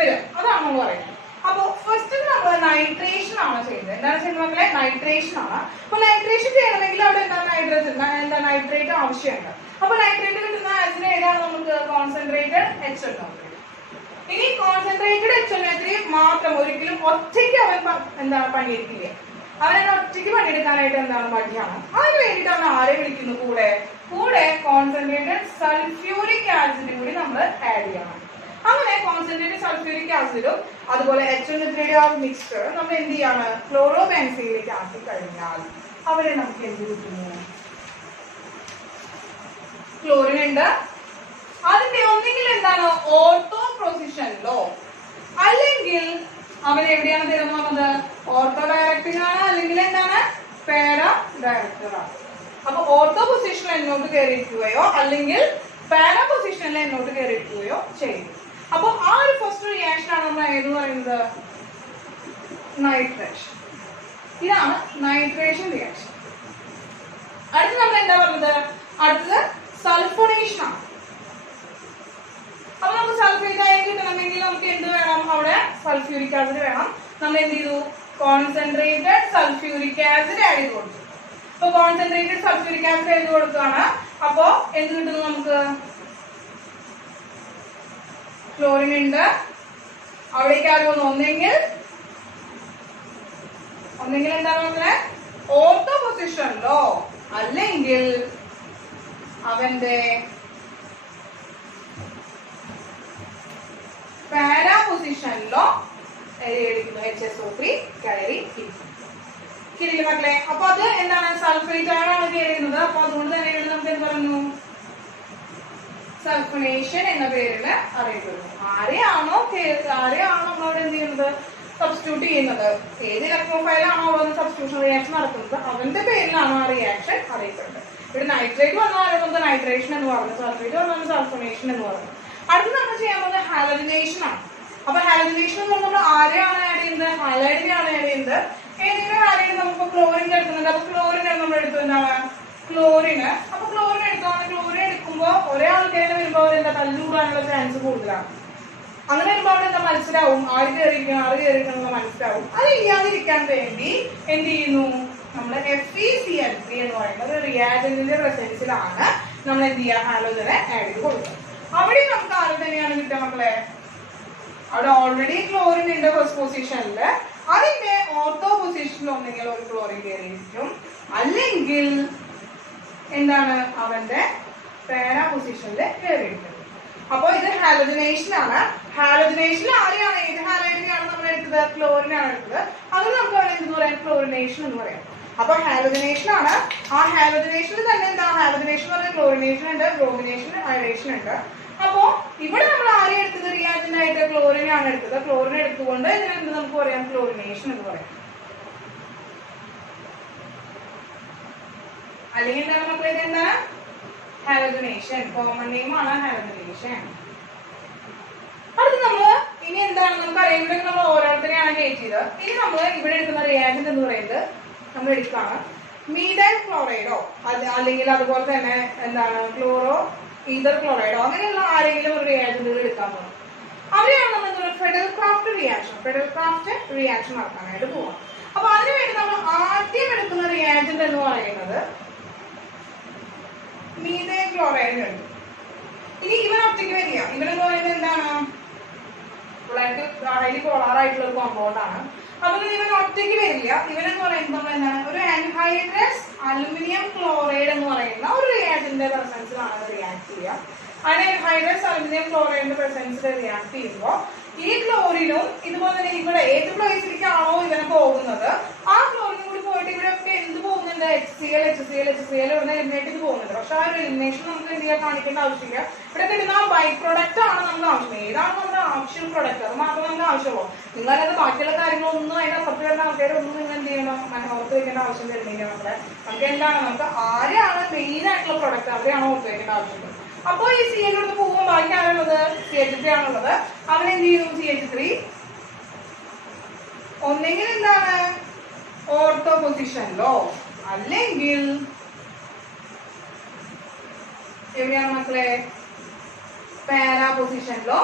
വരും. അതാണ് നമ്മൾ പറയുന്നത്. അപ്പൊ ഫസ്റ്റ് നമ്മൾ നൈട്രേഷൻ ആണ് ചെയ്യുന്നത്. എന്താണ് ചെയ്യുന്നത് മക്കളെ? നൈട്രേഷൻ ആണ്. അപ്പൊ നൈട്രേഷൻ ചെയ്യണമെങ്കിൽ അവിടെ നൈട്രേറ്റ് ആവശ്യമുണ്ട്. അപ്പൊ നൈട്രേറ്റ് കിട്ടുന്ന ആസിഡ് ഏതാണ് നമുക്ക്? Concentrated HNO3. ഇനി കോൺസെൻട്രേറ്റഡ് HNO3 മാത്രം ഒരിക്കലും ഒറ്റയ്ക്ക് അവൻ എന്താണ് പണിയെടുക്കില്ല. അവനെ ഒറ്റയ്ക്ക് പണിയെടുക്കാനായിട്ട് എന്താണ് മടിയാണ്. അതിന് വേണ്ടിയിട്ട് അവൻ ആരെ വിളിക്കുന്നു? കൂടെ കോൺസെൻട്രേറ്റഡ് സൾഫ്യൂരിക് ആസിഡ് കൂടി നമ്മൾ ആഡ് ചെയ്യണം. അങ്ങനെ കോൺസെൻട്രേറ്റഡ് സൾഫ്യൂരിക് ആസിഡും അതുപോലെ HNO3 മിക്സ്ചർ നമ്മൾ എന്ത് ചെയ്യാണ്? ക്ലോറോ ബെൻസീനിലേക്ക് ആക്കി കഴിഞ്ഞാൽ അവരെ നമുക്ക് എന്ത് കിട്ടുന്നു? ക്ലോറിൻ ഉണ്ട്. അതിന്റെ ഒന്നെങ്കിൽ എന്താണ് ഓർത്തോ പൊസിഷനിലോ അല്ലെങ്കിൽ അവൻ എവിടെയാണ് തരുന്നത്? ഓർത്തോ ഡയറക്റ്റിംഗ് ആണ്, അല്ലെങ്കിൽ എന്താണ് പാര ഡയറക്ടർ ആണ്. അപ്പൊ ഓർത്തോ പൊസിഷനിൽ എന്നോട്ട് കയറിയിരിക്കുകയോ അല്ലെങ്കിൽ പാരാ പൊസിഷനിൽ എന്നോട്ട് കയറിയിരിക്കുകയോ ചെയ്യും. അപ്പൊ ആ ഒരു ഫസ്റ്റ് റിയാക്ഷൻ ആണ് നമ്മൾ ഏത് പറയുന്നത്, നൈട്രേഷൻ. ഇതാണ് നൈട്രേഷൻ റിയാക്ഷൻ. അടുത്ത് നമ്മൾ എന്താ പറഞ്ഞത്, അടുത്തത് സൾഫോണേഷൻ ആണ്. അപ്പൊ നമുക്ക് സൾഫേറ്റ് അയൺ കിട്ടണമെങ്കിൽ നമുക്ക് എന്ത് വേണം, അവിടെ സൾഫ്യൂരിക് ആസിഡ് വേണം. നമ്മൾ എന്ത് ചെയ്തു, കോൺസെൻട്രേറ്റഡ് സൾഫ്യൂരിക് ആസിഡ് ആഡ് ചെയ്ത് കൊടുത്തു. അപ്പൊ കോൺസെൻട്രേറ്റഡ് സൾഫ്യൂരിക് ആസിഡ് ചെയ്ത് കൊടുക്കുകയാണ്. അപ്പോ എന്ത് കിട്ടുന്നു നമുക്ക്, ക്ലോറിൻ ഉണ്ട്. അവിടേക്ക് ആരും ഒന്നെങ്കിൽ എന്താണ് നോക്കുന്നത്, ഓർത്തോ പൊസിഷനിലോ അല്ലെങ്കിൽ അവന്റെ പാരാ പൊസിഷനിലോ എഴുതിയിരിക്കുന്നു. HSO3 കയറി കിരിക്കും മക്കളെ. അപ്പൊ അത് എന്താണ്, സൾഫേറ്റ് ആണ് കയറുന്നത്. അപ്പൊ അതുകൊണ്ട് തന്നെ നമുക്ക് എന്ത് പറഞ്ഞു, സൾഫനേഷൻ എന്ന പേരിൽ അറിയപ്പെടുന്നു. ആരെയാണോ നമ്മളവിടെ എന്ത് ചെയ്യുന്നത്, സബ്സ്റ്റിറ്റ്യൂട്ട് ചെയ്യുന്നത്, ഏത് ഇലക്ട്രോഫൈലാണോ അവിടെ സബ്സ്റ്റിറ്റ്യൂഷൻ റിയാക്ഷൻ നടത്തുന്നത്, അവന്റെ പേരിലാണ് ആ റിയാക്ഷൻ അറിയപ്പെടുന്നത്. ഇവിടെ നൈട്രേറ്റ് വന്നാൽ നമുക്ക് നൈട്രേഷൻ എന്ന് പറഞ്ഞു, സൾഫേറ്റ് വന്നാൽ സൾഫനേഷൻ എന്ന് പറഞ്ഞു. അടുത്ത് നമ്മൾ ചെയ്യാൻ പോകുന്നത് ഹാലജനേഷൻ ആണ്. അപ്പൊ ഹാലജനേഷൻ എന്ന് പറഞ്ഞാൽ നമ്മൾ ആരെയാണ് ആഡ് ചെയ്യുന്നത്, ഹാലൈഡിനെയാണ് ആഡ് ചെയ്യുന്നത്. ഏതെങ്കിലും ഹാലൈഡ് നമുക്ക് ക്ലോറിൻ എടുക്കുന്നുണ്ട്. അപ്പൊ ക്ലോറിൻ നമ്മൾ എടുത്തു എന്താണ്, ക്ലോറിന്. അപ്പൊ ക്ലോറിൻ എടുത്താണ്, ക്ലോറിൻ എടുക്കുമ്പോൾ ഒരേ ആൾക്കാരെ വരുമ്പോൾ എന്താ തല്ലുകൂടാനുള്ള ചാൻസ് കൂടുതലാണ്. അങ്ങനെ വരുമ്പോൾ അവിടെ എന്താ മനസ്സിലാവും, ആര് കയറിയിരിക്കണം മനസ്സിലാവും. അത് ഇല്ലാതിരിക്കാൻ വേണ്ടി എന്ത് ചെയ്യുന്നു, നമ്മൾ FeCl3 എന്ന് പറയുന്നത് റിയാജന്റിന്റെ പ്രസൻസിലാണ് നമ്മൾ എന്ത് ചെയ്യുക, ഹാലോജനെ ആഡ് ചെയ്ത് കൊടുക്കുക. അവിടെ നമുക്ക് ആര് തന്നെയാണ് കിട്ടുക മക്കളെ, അവിടെ ഓൾറെഡി ക്ലോറിൻ ഉണ്ട് ഫസ്റ്റ് പൊസിഷനിൽ. അതിന്റെ ഓർത്തോ പൊസിഷനിൽ ഒന്നെങ്കിൽ ഒരു ക്ലോറിൻ കയറിയിരിക്കും, അല്ലെങ്കിൽ എന്താണ് അവന്റെ പാരാ പൊസിഷനിൽ കയറിയിരിക്കും. അപ്പൊ ഇത് ഹാലജനേഷൻ ആണ്. ഹാലജനേഷനിൽ ആരെയാണ്, ഏത് ഹാലൈഡിനെയാണ് നമ്മൾ എടുത്തത്, ക്ലോറിൻ ആണ് എടുത്തത്. അത് നമുക്ക് എന്ത് പറയാം, ക്ലോറിനേഷൻ എന്ന് പറയാം. അപ്പൊ ഹാലജനേഷൻ ആണ്. ആ ഹാലജനേഷനിൽ തന്നെ എന്താ, ഹാലജനേഷൻ എന്ന് പറഞ്ഞാൽ ക്ലോറിനേഷൻ ഉണ്ട്, ബ്രോമിനേഷൻ, അയഡേഷൻ ഉണ്ട്. അപ്പോ ഇവിടെ നമ്മൾ ആരെ എടുത്തത്, റിയാജന്റ് ആയിട്ട് ക്ലോറിനെ ആണ് എടുത്തത്. ക്ലോറിൻ എടുത്തുകൊണ്ട് ഇതിനെന്ത് നമുക്ക് പറയാം, ക്ലോറിനേഷൻ എന്ന് പറയാം. അല്ലെങ്കിൽ എന്താണ് മക്കളെ, ഇതെന്താണ്, ഹാലജനേഷൻ. കോമൺ നെയിം ആണ് ഹാലജനേഷൻ. അടുത്ത് നമ്മള് ഇനി എന്താണ്, നമുക്കറിയാം ഇവിടെ നമ്മൾ ഓരോരുത്തരെയാണ് കയറ്റിയത്. ഇനി നമ്മൾ ഇവിടെ എടുക്കുന്ന റിയാജന്റ് എന്ന് പറയുന്നത് നമ്മൾ എടുക്കുകയാണ് മീഥൈൽ ക്ലോറൈഡോ അല്ലെങ്കിൽ അതുപോലെ തന്നെ എന്താണ് ക്ലോറോ ഈതർ ക്ലോറൈഡോ അങ്ങനെയുള്ള ആരെങ്കിലും ഒരു റിയാജന്റുകൾ എടുക്കാൻ പോകും. അവരെയാണ് നമ്മൾ എന്താ ഫെഡൽ ക്രാഫ്റ്റ് റിയാക്ഷൻ നടത്താനായിട്ട് പോവാം. അപ്പൊ അതിനുവേണ്ടി നമ്മൾ ആദ്യം എടുക്കുന്ന റിയാജന്റ് എന്ന് പറയുന്നത് മീഥൈൽ ക്ലോറൈഡ് ഉണ്ട്. ഇനി ഇവൻ ഒറ്റയ്ക്ക് വരിക. ഇവനെന്ന് പറയുന്നത് എന്താണ്, ഹൈലി പോളാറായിട്ടുള്ള ഒരു കോമ്പൗണ്ട് ആണ്. അതുകൊണ്ട് ഇവൻ ഒറ്റയ്ക്ക് വരില്ല. ഇവനെന്ന് പറയുമ്പോൾ എന്താണ്, ഒരു ആൻഹൈഡ്രസ് അലുമിനിയം ക്ലോറൈഡ് എന്ന് പറയുന്ന ഒരു റിയാജന്റിന്റെ പ്രസൻസിലാണ് റിയാക്ട് ചെയ്യുക. ആൻഹൈഡ്രസ് അലുമിനിയം ക്ലോറൈഡിന്റെ പ്രസൻസിൽ റിയാക്ട് ചെയ്യുമ്പോൾ ഈ ക്ലോറിനും ഇതുപോലെ തന്നെ ഇവിടെ ഏത് പ്ലേസിലേക്കാണോ ഇവനെ പോകുന്നത് ആ ക്ലോറിനും കൂടി പോയിട്ട് ഇവിടെ ഒക്കെ എന്ത് പോകുന്നുണ്ട്, HCl ഇവിടെ എലിമിനേറ്റ് പോകുന്നുണ്ട്. പക്ഷെ ആ ഒരു എലിമിനേഷൻ നമുക്ക് എന്ത് ചെയ്യാൻ കാണിക്കേണ്ട ആവശ്യമില്ല. ഇവിടെ കിട്ടുന്ന ആ ബൈ പ്രൊഡക്റ്റ് ആണ് നമുക്ക് ആവശ്യം. ഏതാണ് നമ്മുടെ ആവശ്യം പ്രൊഡക്റ്റ്, അത് മാത്രമേ നമുക്ക് ആവശ്യമുള്ളൂ. നിങ്ങളത് ബാക്കിയുള്ള കാര്യങ്ങളൊന്നും അതിന്റെ അപ്പുറത്ത് വരുന്ന ആൾക്കാരൊന്നും നിങ്ങൾ എന്ത് ചെയ്യണം, ഓർത്ത് വെക്കേണ്ട ആവശ്യം വരുന്നില്ല. നമുക്ക് എന്താണ്, നമുക്ക് ആരെയാണ് മെയിൻ ആയിട്ടുള്ള പ്രൊഡക്റ്റ് അവരെയാണ് ഓർത്ത് വെക്കേണ്ട ആവശ്യമുള്ളത്. അപ്പൊ ഈ CH എടുത്ത് പോകുമ്പോൾ ബാക്കി ആണുള്ളത്, CH3 ആണുള്ളത്. അവനെന്ത് ചെയ്യുന്നു, CH3 ഒന്നെങ്കിൽ എന്താണ് ഓർത്തോ പൊസിഷനിലോ അല്ലെങ്കിൽ എവിടെയാണ് മക്കളെ, പാരാ പൊസിഷനിലോ.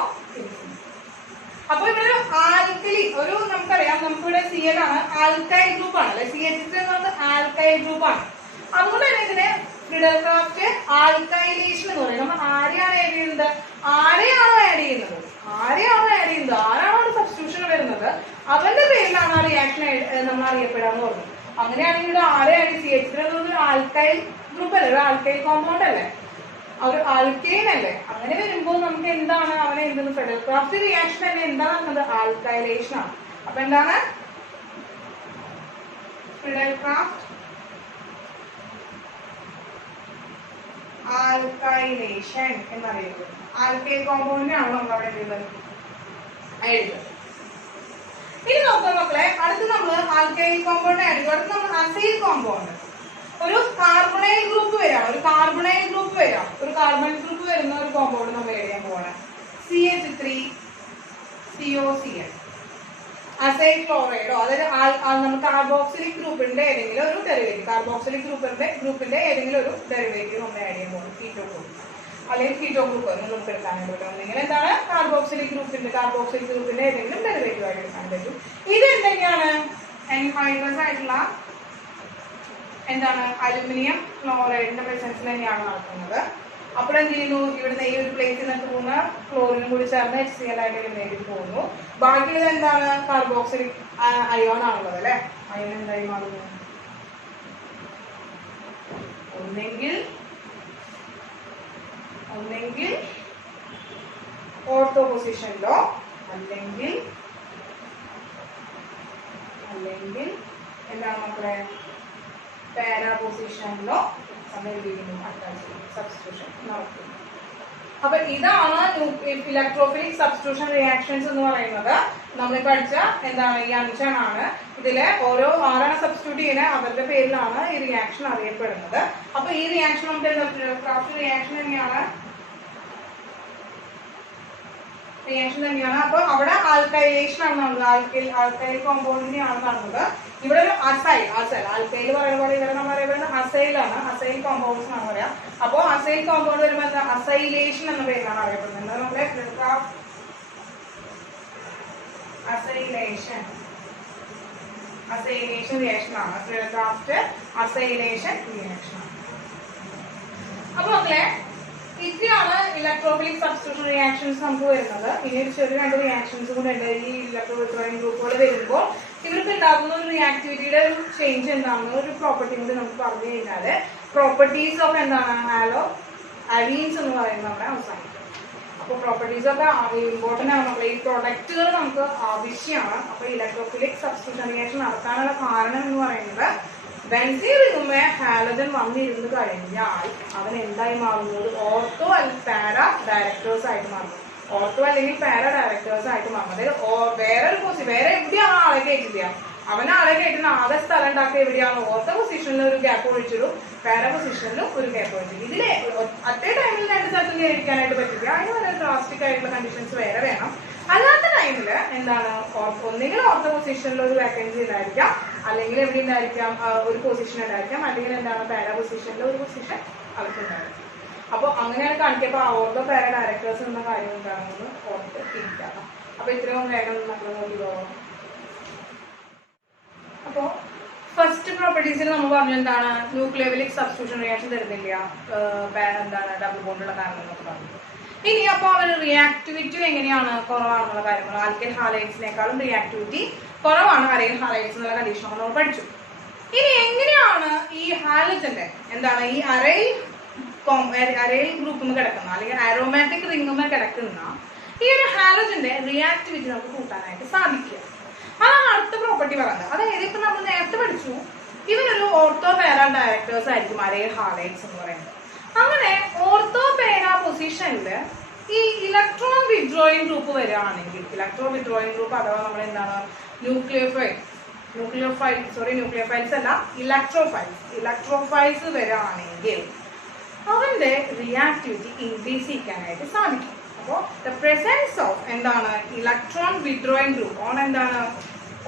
അപ്പൊ ഇവിടെ ആൽക്കലി ഒരു നമുക്കറിയാം, നമുക്കിവിടെ Cl ആണ്, ആൽക്കൈൽ ഗ്രൂപ്പ് ആണ് അല്ലെ. CH3 എന്ന് പറയുന്നത് ആൽക്കൈൽ ഗ്രൂപ്പ് ആണ്. അതുകൊണ്ട് തന്നെ ഇതിനെ ഫിഡൽ ക്രാഫ്റ്റ് ആൽക്കൈലേഷൻ എന്ന് പറയും. നമ്മൾ ആരെയാണ് ആഡ് ചെയ്യുന്നത്, ആരാണോ ആഡ് ചെയ്യുന്നത്, ആരാണോ സബ്സ്റ്റിറ്റ്യൂഷൻ വരുന്നത് അവന്റെ പേരിലാണ് ആ റിയാക്ഷൻ നമ്മൾ അറിയപ്പെടാന്ന് പറഞ്ഞു. അങ്ങനെയാണെങ്കിൽ ഇവിടെ ആരെയാണ്, CH3 എന്നൊരു ആൽക്കൈൽ ഗ്രൂപ്പ് അല്ലേ, ഒരു ആൽക്കൈൽ കോമ്പൗണ്ട് അല്ലേ, ഒരു ആൽക്കൈൻ അല്ലേ. അങ്ങനെ വരുമ്പോൾ നമുക്ക് എന്താണ് അവനെ എന്തെന്ന് ഫെഡൽ ക്രാഫ്റ്റ് റിയാക്ഷൻ തന്നെ എന്താണ് നടക്കുന്നത്, ആൽക്കൈലേഷൻ ആണ്. അപ്പൊ എന്താണ് ഫിഡൽ ക്രാഫ്റ്റ് ആൽക്കൈലേഷൻ എന്നറിയപ്പെടുന്നത്. ആൽക്കൈൽ കോമ്പൗണ്ടിനാണ് നമ്മൾ അവിടെ എഴുതുന്നത്. ഇനി നോക്കാം മക്കളെ, അടുത്ത് നമ്മൾ ആൽക്കൈൽ കോമ്പൗണ്ട് ആഡ് ചെയ്തു. അടുത്ത് നമ്മൾ അസൈൽ കോമ്പൗണ്ട്. ഒരു കാർബണൈൽ ഗ്രൂപ്പ് വരാം, ഒരു കാർബണൈൽ ഗ്രൂപ്പ് വരാം, ഒരു കാർബൺ ഗ്രൂപ്പ് വരുന്ന ഒരു കോമ്പൗണ്ട് നമ്മൾ എഴുതാൻ പോകണം. CH3COCl അസൈൽ ക്ലോറൈഡോ, അതായത് നമ്മൾ കാർബോക്സിലിക് ഗ്രൂപ്പിന്റെ ഏതെങ്കിലും ഒരു ഡെറിവേറ്റീവ്, കാർബോക്സിലിക് ഗ്രൂപ്പിന്റെ ഏതെങ്കിലും ഒരു ഡെറിവേറ്റീവ് നമ്മൾ ആഡ് ചെയ്യാൻ പോകും. കീറ്റോ ഗ്രൂപ്പ് അല്ലെങ്കിൽ കീറ്റോ ഗ്രൂപ്പ് നമുക്ക് എടുക്കാനായിട്ട് പറ്റും. അല്ലെങ്കിൽ എന്താണ് കാർബോക്സിലിക് ഗ്രൂപ്പിന്റെ ഏതെങ്കിലും ഡെറിവേറ്റീവ് ആയിട്ട് എടുക്കാൻ പറ്റും. ഇത് എന്തൊക്കെയാണ് എൻഹൈഡ്രസ് ആയിട്ടുള്ള എന്താണ് അലുമിനിയം ക്ലോറൈഡിന്റെ പ്രസൻസിൽ തന്നെയാണ് നടക്കുന്നത്. അപ്പോൾ എന്ത് ചെയ്യുന്നു, ഇവിടുന്ന് ഈ ഒരു പ്ലേറ്റിൽ നിന്നൊക്കെ പോകുന്ന ക്ലോറിനും കൂടി ചേർന്ന് HCl ആയിട്ട് എലിമിനേറ്റ് പോകുന്നു. ബാക്കിയുള്ളത് എന്താണ് കാർബോക്സിലിക് അയോൺ ആണുള്ളത് അല്ലെ. അയോൺ എന്തായി മാറുന്നു, ഒന്നെങ്കിൽ ഓർത്തോ പൊസിഷനിലോ അല്ലെങ്കിൽ എന്താണ് മക്കളെ പാരാ പൊസിഷനിലോ സബ്സ്റ്റിറ്റ്യൂഷൻ നടത്തുന്നു. അപ്പൊ ഇതാണ് ഇലക്ട്രോഫിലിക് സബ്സ്റ്റിറ്റ്യൂഷൻ റിയാക്ഷൻസ് എന്ന് പറയുന്നത്. നമ്മൾ പഠിച്ച എന്താണ് ഈ അഞ്ചെണ്ണാണ്. ഇതിലെ ഓരോ ആറാണ് സബ്സ്റ്റിറ്റ്യൂട്ട് ചെയ്യുന്നത്, അവരുടെ പേരിലാണ് ഈ റിയാക്ഷൻ അറിയപ്പെടുന്നത്. അപ്പൊ ഈ റിയാക്ഷൻ നമുക്ക് എന്താ റിയാക്ഷൻ തന്നെയാണ്. അപ്പൊ അവിടെ ആൽക്കൈലേഷൻ ആണ് നടന്നത്, ആൽക്കൈൽ കോമ്പൗണ്ടിനെയാണ് നടന്നത്. ഇവിടെ ഒരു അസൈൽ ആൽക്കൈൽ പറയുന്ന പോലെ ഇവിടെ നമ്മൾ പറയുന്നത് അസൈലാണ്, അസൈൽ കോമ്പൗണ്ട്സ് ആണ് പറയാം. അപ്പോ അസൈൽ കോമ്പൗണ്ട് വരുമ്പോൾ എന്താ അസൈലേഷൻ എന്ന പേരിലാണ് അറിയപ്പെടുന്നത്. നമ്മുടെ അസൈലേഷൻ റിയാക്ഷൻ ആണ്, ക്രാഫ്റ്റ് അസൈലേഷൻ റിയാക്ഷൻ ആണ്. അപ്പൊ മക്കളെ ഇത്രയാണ് ഇലക്ട്രോഫിലിക് സബ്സ്റ്റിറ്റ്യൂഷൻ റിയാക്ഷൻസ് നമുക്ക് വരുന്നത്. ഇനി ഒരു ചെറിയ രണ്ട് റിയാക്ഷൻസ് കൂടെ ഉണ്ട്. ഈ ഇലക്ട്രോഫിലിക് ഗ്രൂപ്പുകൾ വരുമ്പോൾ ഇവർക്ക് ഉണ്ടാകുന്ന ഒരു റിയാക്ടിവിറ്റിയുടെ ഒരു ചേഞ്ച് എന്താണെന്ന് ഒരു പ്രോപ്പർട്ടി കൂടി നമുക്ക് പറഞ്ഞു കഴിഞ്ഞാല് പ്രോപ്പർട്ടീസ് ഓഫ് എന്താണ് ഹാലോ അലീൻസ് എന്ന് പറയുന്നത് നമ്മുടെ അവസാനിക്കും. അപ്പൊ പ്രോപ്പർട്ടീസ് ഒക്കെ ഇമ്പോർട്ടന്റ് ആണ് മക്കളെ. ഈ പ്രൊഡക്റ്റുകൾ നമുക്ക് ആവശ്യമാണ്. അപ്പൊ ഇലക്ട്രോഫിലിക് സബ്സ്റ്റിറ്റ്യൂഷൻ റിയാക്ഷൻ നടത്താനുള്ള കാരണം എന്ന് പറയുന്നത് ബെൻസീൻ റിങ്ങുമേ ഹാലജൻ വന്നിരുന്ന് കഴിഞ്ഞാൽ അവൻ എന്തായി മാറുന്നത് ഓർത്തോ അല്ലെങ്കിൽ പാരാ ഡയറക്ടേഴ്സ് ആയിട്ട് മാറുന്നു. ഓർത്തോ അല്ലെങ്കിൽ പാരാ ഡയറക്ടേഴ്സ് ആയിട്ട് മാറും. അതായത് വേറെ എവിടെയാണ് ആളെ കയറ്റില്ല, അവൻ ആളെ കയറ്റുന്ന ആകെ സ്ഥലം ഉണ്ടാക്കുക എവിടെയാണ് ഓർത്തോ പൊസിഷനിൽ ഒരു ഗ്യാപ്പ് ഒഴിച്ചിടും, പാരാ പൊസിഷനിലും ഒരു ഗ്യാപ്പ് ഒഴിച്ചിടും. ഇതിലെ അറ്റേ ടൈമിൽ രണ്ട് സ്ഥലത്തും കയറിക്കാനായിട്ട് പറ്റില്ല. അതിന് വളരെ ഡ്രാസ്റ്റിക് ആയിട്ടുള്ള കണ്ടീഷൻസ് വേറെ വേണം. അല്ലാത്ത ടൈമില് എന്താണ് ഒന്നുകിൽ ഓർത്തോ പൊസിഷനിൽ ഒരു വേക്കൻസി ഉണ്ടായിരിക്കാം, അല്ലെങ്കിൽ എവിടെ ഉണ്ടായിരിക്കാം ഒരു പൊസിഷൻ ഉണ്ടായിരിക്കാം, അല്ലെങ്കിൽ എന്താണ് പാരാ പൊസിഷനിൽ ഒരു പൊസിഷൻ അവർക്കുണ്ടായിരിക്കും. അപ്പൊ അങ്ങനെയാണ് കാണിക്കപ്പോ ഓർത്തോ പാരാ ഡയറക്ടേഴ്സ് എന്ന കാര്യം എന്താണെന്ന് ഓർത്ത് തിരിക്കാം. അപ്പൊ ഇത്രയും വേഗം നമ്മൾ നോക്കിയോ. അപ്പോ ഫസ്റ്റ് പ്രോപ്പർട്ടീസിൽ നമ്മൾ പറഞ്ഞു എന്താണ് ന്യൂക്ലിയോഫിലിക് സബ്സ്റ്റിറ്റ്യൂഷൻ റിയാക്ഷൻ തരുന്നില്ല, എന്താണ് ഡബിൾ ബോണ്ടുള്ള കാരണം എന്നൊക്കെ പറഞ്ഞു. ഇനി അപ്പോൾ അവർ റിയാക്ടിവിറ്റി എങ്ങനെയാണ് കുറവാണെന്നുള്ള കാര്യങ്ങൾ ആൽക്കൈൽ ഹാലൈഡ്സിനേക്കാളും റിയാക്ടിവിറ്റി കുറവാണ് അരൈൽ ഹാലൈഡ്സ് എന്നുള്ള കണ്ടീഷൻ നമ്മൾ പഠിച്ചു. ഇനി എങ്ങനെയാണ് ഈ ഹാലജന്റെ എന്താണ് ഈ അരൈൽ ഗ്രൂപ്പിൽ കിടക്കുന്ന അല്ലെങ്കിൽ ആരോമാറ്റിക് റിംഗുമേ കിടക്കുന്ന ഈ ഒരു ഹാലജന്റെ റിയാക്ടിവിറ്റി നമുക്ക് കൂട്ടാനായിട്ട് സാധിക്കുക. അതാണ് അടുത്ത പ്രോപ്പർട്ടി പറയുന്നത്. അതായത് ഇപ്പൊ നമ്മൾ നേരത്തെ പഠിച്ചു ഇവരൊരു ഓർത്തോ പാരാ ഡയറക്ടേഴ്സ് ആയിരിക്കും അരൈൽ ഹാലൈഡ്സ് എന്ന് പറയുന്നത്. അങ്ങനെ ഓർത്തോ പാരാ പൊസിഷനിൽ ഈ ഇലക്ട്രോൺ വിഡ്രോയിങ് ഗ്രൂപ്പ് വരികയാണെങ്കിൽ ഇലക്ട്രോൺ ഗ്രൂപ്പ് അഥവാ നമ്മൾ എന്താണ് ന്യൂക്ലിയോഫൈൽസ് അല്ല ഇലക്ട്രോഫൈൽസ് വരികയാണെങ്കിൽ അവന്റെ റിയാക്ടിവിറ്റി ഇൻക്രീസ് ചെയ്യാനായിട്ട് സാധിക്കും. അപ്പോൾ ദ പ്രസൻസ് ഓഫ് എന്താണ് ഇലക്ട്രോൺ വിഡ്രോയിങ് ഗ്രൂപ്പ് ഓൺ എന്താണ്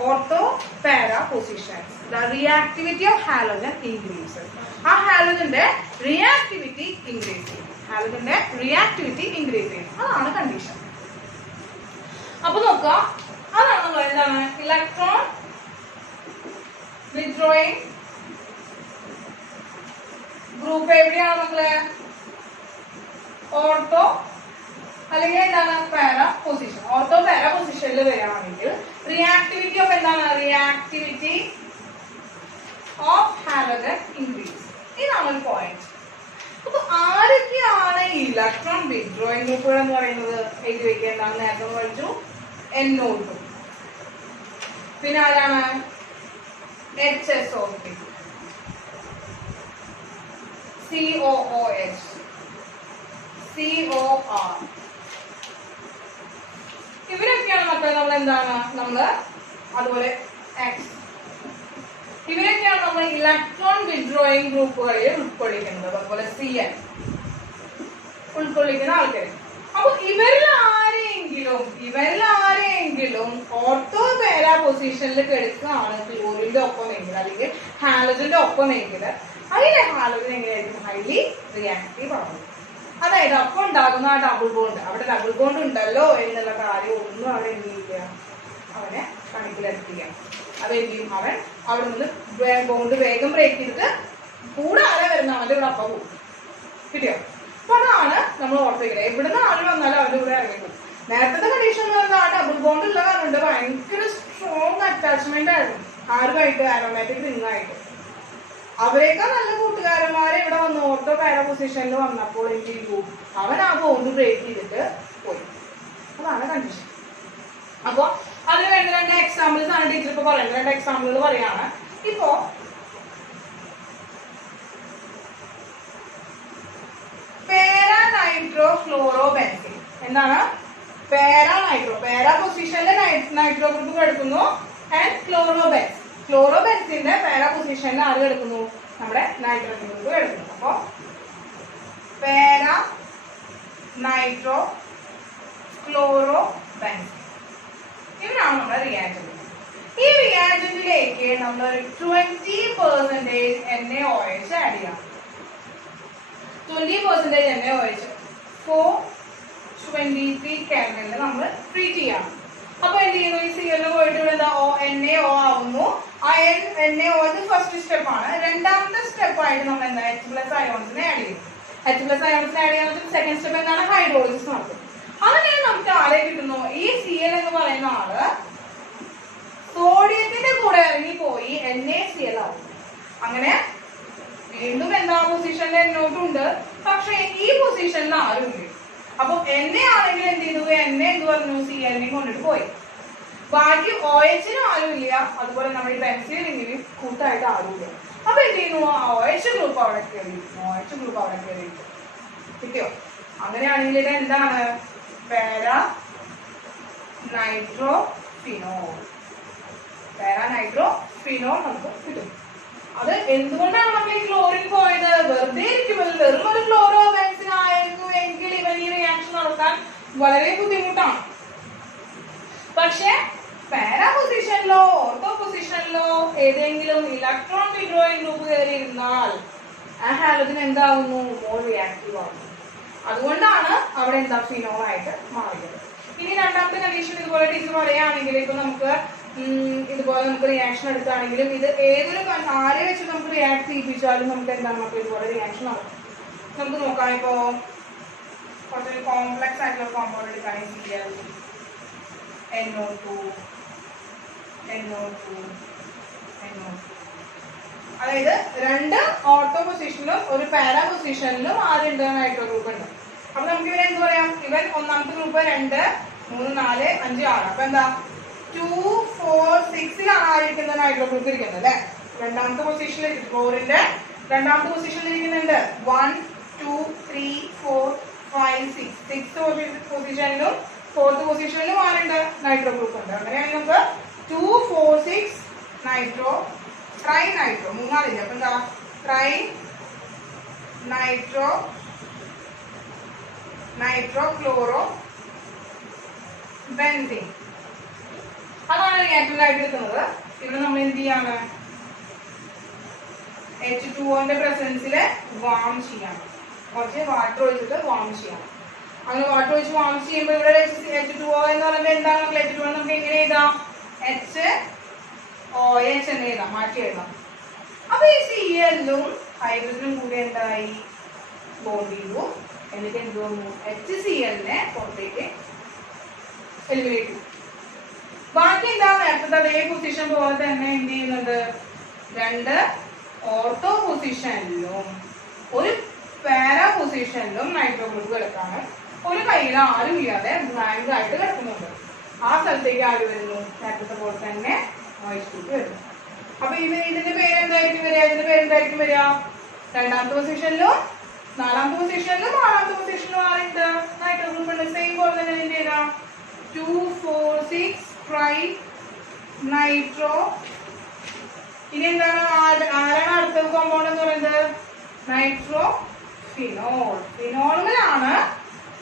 ortho para positions the reactivity of halogen increases. ആ ഹാലോജന്റെ റിയാക്ടിവിറ്റി ഇൻക്രീസ് ചെയ്യും. അതാണ് കണ്ടീഷൻ. അപ്പൊ നോക്കുക, അതാണ് നമ്മൾ എന്താണ് ഇലക്ട്രോൺ വിഡ്രോയിങ് ഗ്രൂപ്പ് എവിടെയാണ് നമ്മള് ഓർത്തോ അല്ലെങ്കിൽ എന്താണ് പാരാ പൊസിഷൻ. ഓർത്തോ പാരാ പൊസിഷനിൽ വരികയാണെങ്കിൽ റിയാക്ടിവിറ്റി ഓഫ് എന്താണ് റിയാക്ടിവിറ്റി ഓഫ് ഹാലോജൻ ഇൻക്രീസ്. ഇതാണ് ഒരു പോയിന്റ്. അപ്പൊ ആരൊക്കെയാണ് ഇലക്ട്രോൺ വിഡ്രോയിങ് ഗ്രൂപ്പുകൾ എന്ന് പറയുന്നത് എഴുതി വെക്കേണ്ടതാണ്. നേരത്തെ പഠിച്ചു NO2, പിന്നെ ആരാണ് HSO3, COOH, COR. ഇവരൊക്കെയാണ് മക്കളെ നമ്മൾ എന്താണ് നമ്മള് അതുപോലെ X ഇവരൊക്കെയാണ് നമ്മൾ ഇലക്ട്രോൺ വിഡ്രോയിങ് ഗ്രൂപ്പുകളിൽ ഉൾക്കൊള്ളിക്കുന്നത്. അതുപോലെ CN ഉൾക്കൊള്ളിക്കുന്ന ആൾക്കാർ. അപ്പൊ ഇവരിൽ ആരെങ്കിലും ഓർത്തോ പാരാ പൊസിഷനിൽ കിടക്കുകയാണ് ക്ലോറിന്റെ ഒപ്പമെങ്കിൽ അല്ലെങ്കിൽ ഹാലജന്റെ ഒപ്പമെങ്കിൽ അതിലെ ഹാലജൻ എങ്ങനെയായിരിക്കും? ഹൈലി റിയാക്റ്റീവ് ആണ്. അതായത് അപ്പൊ ഉണ്ടാകുന്ന ആ ഡബിൾ ബോണ്ട്, അവിടെ ഡബിൾ ബോണ്ട് ഉണ്ടല്ലോ എന്നുള്ള കാര്യം ഒന്നും അവിടെ എന്ത് ചെയ്യുക, അവനെ കണക്കിലെടുക്കുക. അത് എന്ത് ചെയ്യും? അവൻ അവിടെ നിന്ന് ബോണ്ട് വേഗം ബ്രേക്ക് ചെയ്തിട്ട് കൂടെ ആരെ വരുന്ന അവന്റെ കൂടെ അപ്പം പോകും. കിട്ടിയോ? അപ്പൊ അതാണ് നമ്മൾ ഓർത്തിരിക്കുന്നത്. എവിടുന്ന് ആര് വന്നാലും അവന്റെ കൂടെ ഇറങ്ങിപ്പോകും. നേരത്തെ കണ്ടീഷൻ എന്ന് പറഞ്ഞാൽ ആ ഡബിൾ ബോണ്ട് ഉള്ള കാരണം ഭയങ്കര സ്ട്രോങ് അറ്റാച്ച്മെന്റ് ആയിരുന്നു ആരുമായിട്ട്, ആരോമാറ്റിക് റിംഗായിട്ട്. അവരെക്കാൾ നല്ല കൂട്ടുകാരന്മാരെ ഇവിടെ വന്ന് ഓർത്തോ പാരാ പൊസിഷനിൽ വന്നപ്പോൾ എന്ത് ചെയ്തു? അവൻ ആ ബോണ്ട് ബ്രേക്ക് ചെയ്തിട്ട് പോയി. അതാണ് കണ്ടീഷൻ. അപ്പൊ അതിന് വേണ്ട 2 എക്സാമ്പിൾസ് ആണ് ടീച്ചർ ഇപ്പൊ പറയുന്നത്. 2 എക്സാമ്പിളുകൾ പറയാണ്. ഇപ്പോ പാരാ നൈട്രോ ഫ്ലോറോ ബെൻസിൻ. എന്താണ് പാരാ നൈട്രോ? പാരാ പൊസിഷനിലെ നൈട്രോ ഗ്രൂപ്പ് കിടക്കുന്നു. ആൻഡ് ക്ലോറോബെൻസ്, ക്ലോറോബെൻസിന്റെ പാരാ പൊസിഷനിൽ ആര് കിടക്കുന്നു? നമ്മുടെ നൈട്രജൻ ഗ്രൂപ്പ് കിടക്കുന്നു. അപ്പൊ പാരാ നൈട്രോ ക്ലോറോ ബെൻസിൻ ഇവരാണ് നമ്മുടെ റിയാജന്റ്. ഈ റിയാജന്റിലേക്ക് നമ്മൾ 20% NaOH ആഡ് ചെയ്യാം. 20% NaOH 423 Kelvin നമ്മൾ ട്രീറ്റ് ചെയ്യാം. അപ്പൊ എന്ത് ചെയ്യുന്നു? ഈ Cl പോയിട്ട് ഇവിടെ എന്താ NaO ആവുന്നു. ആ NaO ഫസ്റ്റ് സ്റ്റെപ്പ് ആണ്. രണ്ടാമത്തെ സ്റ്റെപ്പ് ആയിട്ട് നമ്മൾ എന്താ H+ അയോൺസിനെ ആഡ് ചെയ്യും. H+ അയോൺസിനെ ആഡ് ചെയ്യാൻ സെക്കൻഡ് സ്റ്റെപ്പ് എന്താണ്? ഹൈഡ്രോളിസിസ് നടത്തും. അങ്ങനെ നമുക്ക് ആരെ കിട്ടുന്നു? ഈ Cl എന്ന് പറയുന്ന ആള് സോഡിയത്തിന്റെ കൂടെ ഇറങ്ങി പോയി NaCl ആവും. അങ്ങനെ വീണ്ടും എന്താ പൊസിഷനിൽ എന്നോട്ടുണ്ട്, പക്ഷെ ഈ പൊസിഷനിൽ ആരും ഇല്ല. അപ്പൊ Na ആണെങ്കിൽ എന്ത് ചെയ്തു? Na എന്ത് പറഞ്ഞു? Cl കൊണ്ടിട്ട് പോയി. ബാക്കി OH ആരും ഇല്ല. അതുപോലെ നമ്മുടെ ഈ ബെൻസീൻ റിങ്ങിലും കൂട്ടായിട്ട് ആരും ഇല്ല. അപ്പൊ എന്ത് ചെയ്യുന്നു? ആ OH ഗ്രൂപ്പ് അവിടെ കയറി. കിട്ടിയോ? അങ്ങനെയാണെങ്കിൽ ഇത് എന്താണ്? പാരാ നൈട്രോ ഫിനോൾ നമുക്ക് കിട്ടും. അത് എന്തുകൊണ്ടാണ് നമ്മൾ ഈ ക്ലോറിൻ പോയത്? വെറുതെ ഇരിക്കുമ്പോൾ വെറും ഒരു ക്ലോറോ ബെൻസിൻ ആയിരുന്നു എങ്കിൽ ഇവൻ ഈ റിയാക്ഷൻ നടത്താൻ വളരെ ബുദ്ധിമുട്ടാണ്. പക്ഷെ പാരാ പൊസിഷനിലോ ഓർത്തോ പൊസിഷനിലോ ഏതെങ്കിലും ഇലക്ട്രോൺ വിഡ്രോയിങ് ഗ്രൂപ്പ് കയറിയിരുന്നാൽ ആ ഹാലജൻ എന്താകുന്നു? മോർ റിയാക്റ്റീവ് ആകുന്നു. അതുകൊണ്ടാണ് അവിടെ എന്താ ഫിനോൾ ആയിട്ട് മാറിയത്. ഇനി രണ്ടാമത്തെ കണ്ടീഷൻ ഇതുപോലെ ടീച്ചർ പറയുകയാണെങ്കിൽ ഇപ്പൊ നമുക്ക് ഇതുപോലെ നമുക്ക് റിയാക്ഷൻ എടുക്കുകയാണെങ്കിലും ഇത് ഏതൊരു ആരെ വെച്ച് നമുക്ക് റിയാക്ട് ചെയ്യിപ്പിച്ചാലും നമുക്ക് എന്താണ് നമുക്ക് ഇതുപോലെ റിയാക്ഷൻ നടക്കും. നമുക്ക് നോക്കാം. ഇപ്പോ കുറച്ചൊരു കോംപ്ലക്സ് ആയിട്ടുള്ള കോമ്പൗണ്ട് എടുക്കുകയാണെങ്കിൽ Cl NO2 അതായത് 2 ഓർത്തോ പൊസിഷനിലും ഒരു പാരാ പൊസിഷനിലും ആരുണ്ട്? നൈട്രോ ഗ്രൂപ്പ് ഉണ്ട്. അപ്പൊ നമുക്ക് ഇവരെ എന്ത് പറയാം? ഇവൻ ഒന്നാമത്തെ ഗ്രൂപ്പ് 2, 3, 4, 5, 6. അപ്പൊ എന്താ 2, 4, 6ലാണ് ആയിരിക്കുന്നത് നൈട്രോ ഗ്രൂപ്പ് ഇരിക്കുന്നത് അല്ലെ. രണ്ടാമത്തെ പൊസിഷനിൽ ക്ലോറിന്റെ രണ്ടാമത്തെ പൊസിഷനിൽ ഇരിക്കുന്നുണ്ട് 1, 2, 3, 4, 5, 6. 6th പൊസിഷനിലും 4th പൊസിഷനിലും ആരുണ്ട്? നൈട്രോ ഗ്രൂപ്പ് ഉണ്ട്. അങ്ങനെയാണെങ്കിൽ നമുക്ക് 2, 4, 6 നൈട്രോ ട്രൈ നൈട്രോ മൂന്നാളില്ല. അപ്പൊ എന്താ ട്രൈ നൈട്രോ ക്ലോറോ ബെൻസിൻ. അതാണ് റിയാക്റ്റന്റ് ആയിട്ട് എടുക്കുന്നത്. ഇവിടെ നമ്മൾ എന്ത് ചെയ്യാണ്? H2O പ്രസൻസില് വാം ചെയ്യണം. കുറച്ച് വാട്ടർ ഒഴിച്ചിട്ട് വാം ചെയ്യണം. അങ്ങനെ വാട്ടർ ഒഴിച്ച് വാം ചെയ്യുമ്പോൾ ഇവിടെ H2O എന്ന് പറയുമ്പോൾ എന്താണ്? H2O നമുക്ക് എങ്ങനെ എഴുതാം? HOH എന്ന് എഴുതാം, മാറ്റി എഴുതാം. അപ്പൊ ഈ Cl-ഉം ഹൈഡ്രജനും കൂടി എന്തായി? ബോണ്ട് ചെയ്തു. എന്നിട്ട് എന്ത് തോന്നുന്നു? HCl-നെ പുറത്തേക്ക് എലിമിനേറ്റ് ചെയ്തു. ബാക്കി എന്താ? നേരത്തെ അതേ പൊസിഷൻ പോലെ തന്നെ എന്ത് ചെയ്യുന്നത്? 2 ഓർത്തോ പൊസിഷനിലും ഒരു പാരാ പൊസിഷനിലും നൈട്രോ ഗ്രൂപ്പ് കിടക്കാണ്. ഒരു കയ്യിൽ ആരും ഇല്ലാതെ ബ്ലാങ്ക് ആയിട്ട് കിടക്കുന്നുണ്ട്. ആ സ്ഥലത്തേക്ക് ആര് വരുന്നു? നേരത്തെ പോലെ തന്നെ OH ഗ്രൂപ്പ് വരുന്നു. അപ്പൊ ഇതിന്റെ പേരെന്തായിരിക്കും വരിക? ഇതിന്റെ പേരെന്തായിരിക്കും വരിക? രണ്ടാമത്തെ പൊസിഷനിലും 4ാമത്തെ പൊസിഷനിലും 6ാമത്തെ പൊസിഷനിലും ആരുണ്ട്? നൈട്രോ ഗ്രൂപ്പ് ഉണ്ട്. സെയിം പോലെ തന്നെ എന്ത് ചെയ്താ 2, 4, 6 ട്രൈ നൈട്രോ ഇനി എന്താണ് ആരാണ് അടുത്ത കോമ്പൗണ്ട് എന്ന് പറയുന്നത്? Nitro phenol. ഫിനോളിലാണ്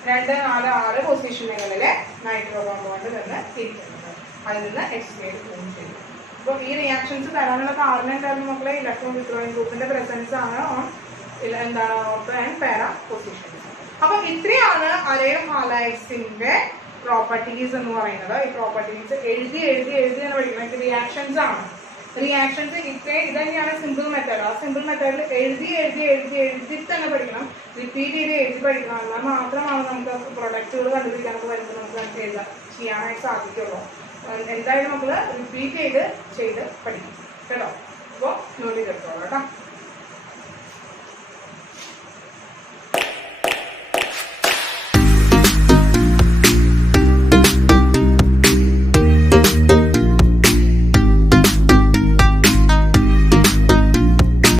2, 4, 6 പൊസിഷനുകളിലെ നൈട്രോ കോമ്പൗണ്ട് നിന്ന് ഇരിക്കുന്നത്. അതിൽ നിന്ന് എക്സ്പേഡ് ഫോം ചെയ്യും. അപ്പോൾ ഈ റിയാക്ഷൻസ് തരാനുള്ള കാരണം എന്തായിരുന്നു മക്കളെ? ഇലക്ട്രോൺ വിത്ഡ്രോയിങ് ഗ്രൂപ്പിന്റെ പ്രസൻസ് ആണ് ഓൺ എന്താണ് ഓർത്തോ ആൻഡ് പാരാ പൊസിഷൻസ്. അപ്പൊ ഇത്രയാണ് അലൈൽ ഹാലൈഡ്സിന്റെ പ്രോപ്പർട്ടീസ് എന്ന് പറയുന്നത്. ഈ പ്രോപ്പർട്ടീസ് എഴുതി പഠിക്കണം. ഇത് റിയാക്ഷൻസ് ആണ്. റിയാക്ഷൻസ് ഇത് തന്നെയാണ് സിമ്പിൾ മെത്തേഡ്. ആ സിമ്പിൾ മെത്തേഡിൽ എഴുതി തന്നെ പഠിക്കണം. റിപ്പീറ്റ് ചെയ്ത് എഴുതി പഠിക്കണം. എന്നാൽ മാത്രമാണ് നമുക്ക് പ്രൊഡക്റ്റുകൾ കണ്ടുപിടിക്കാനൊക്കെ വരുമ്പോൾ നമുക്ക് ചെയ്യാനായിട്ട് സാധിക്കുള്ളൂ. എന്തായാലും നമ്മൾ റിപ്പീറ്റ് ചെയ്ത് പഠിക്കും കേട്ടോ. അപ്പോൾ ജോലി കേട്ടോ കേട്ടോ.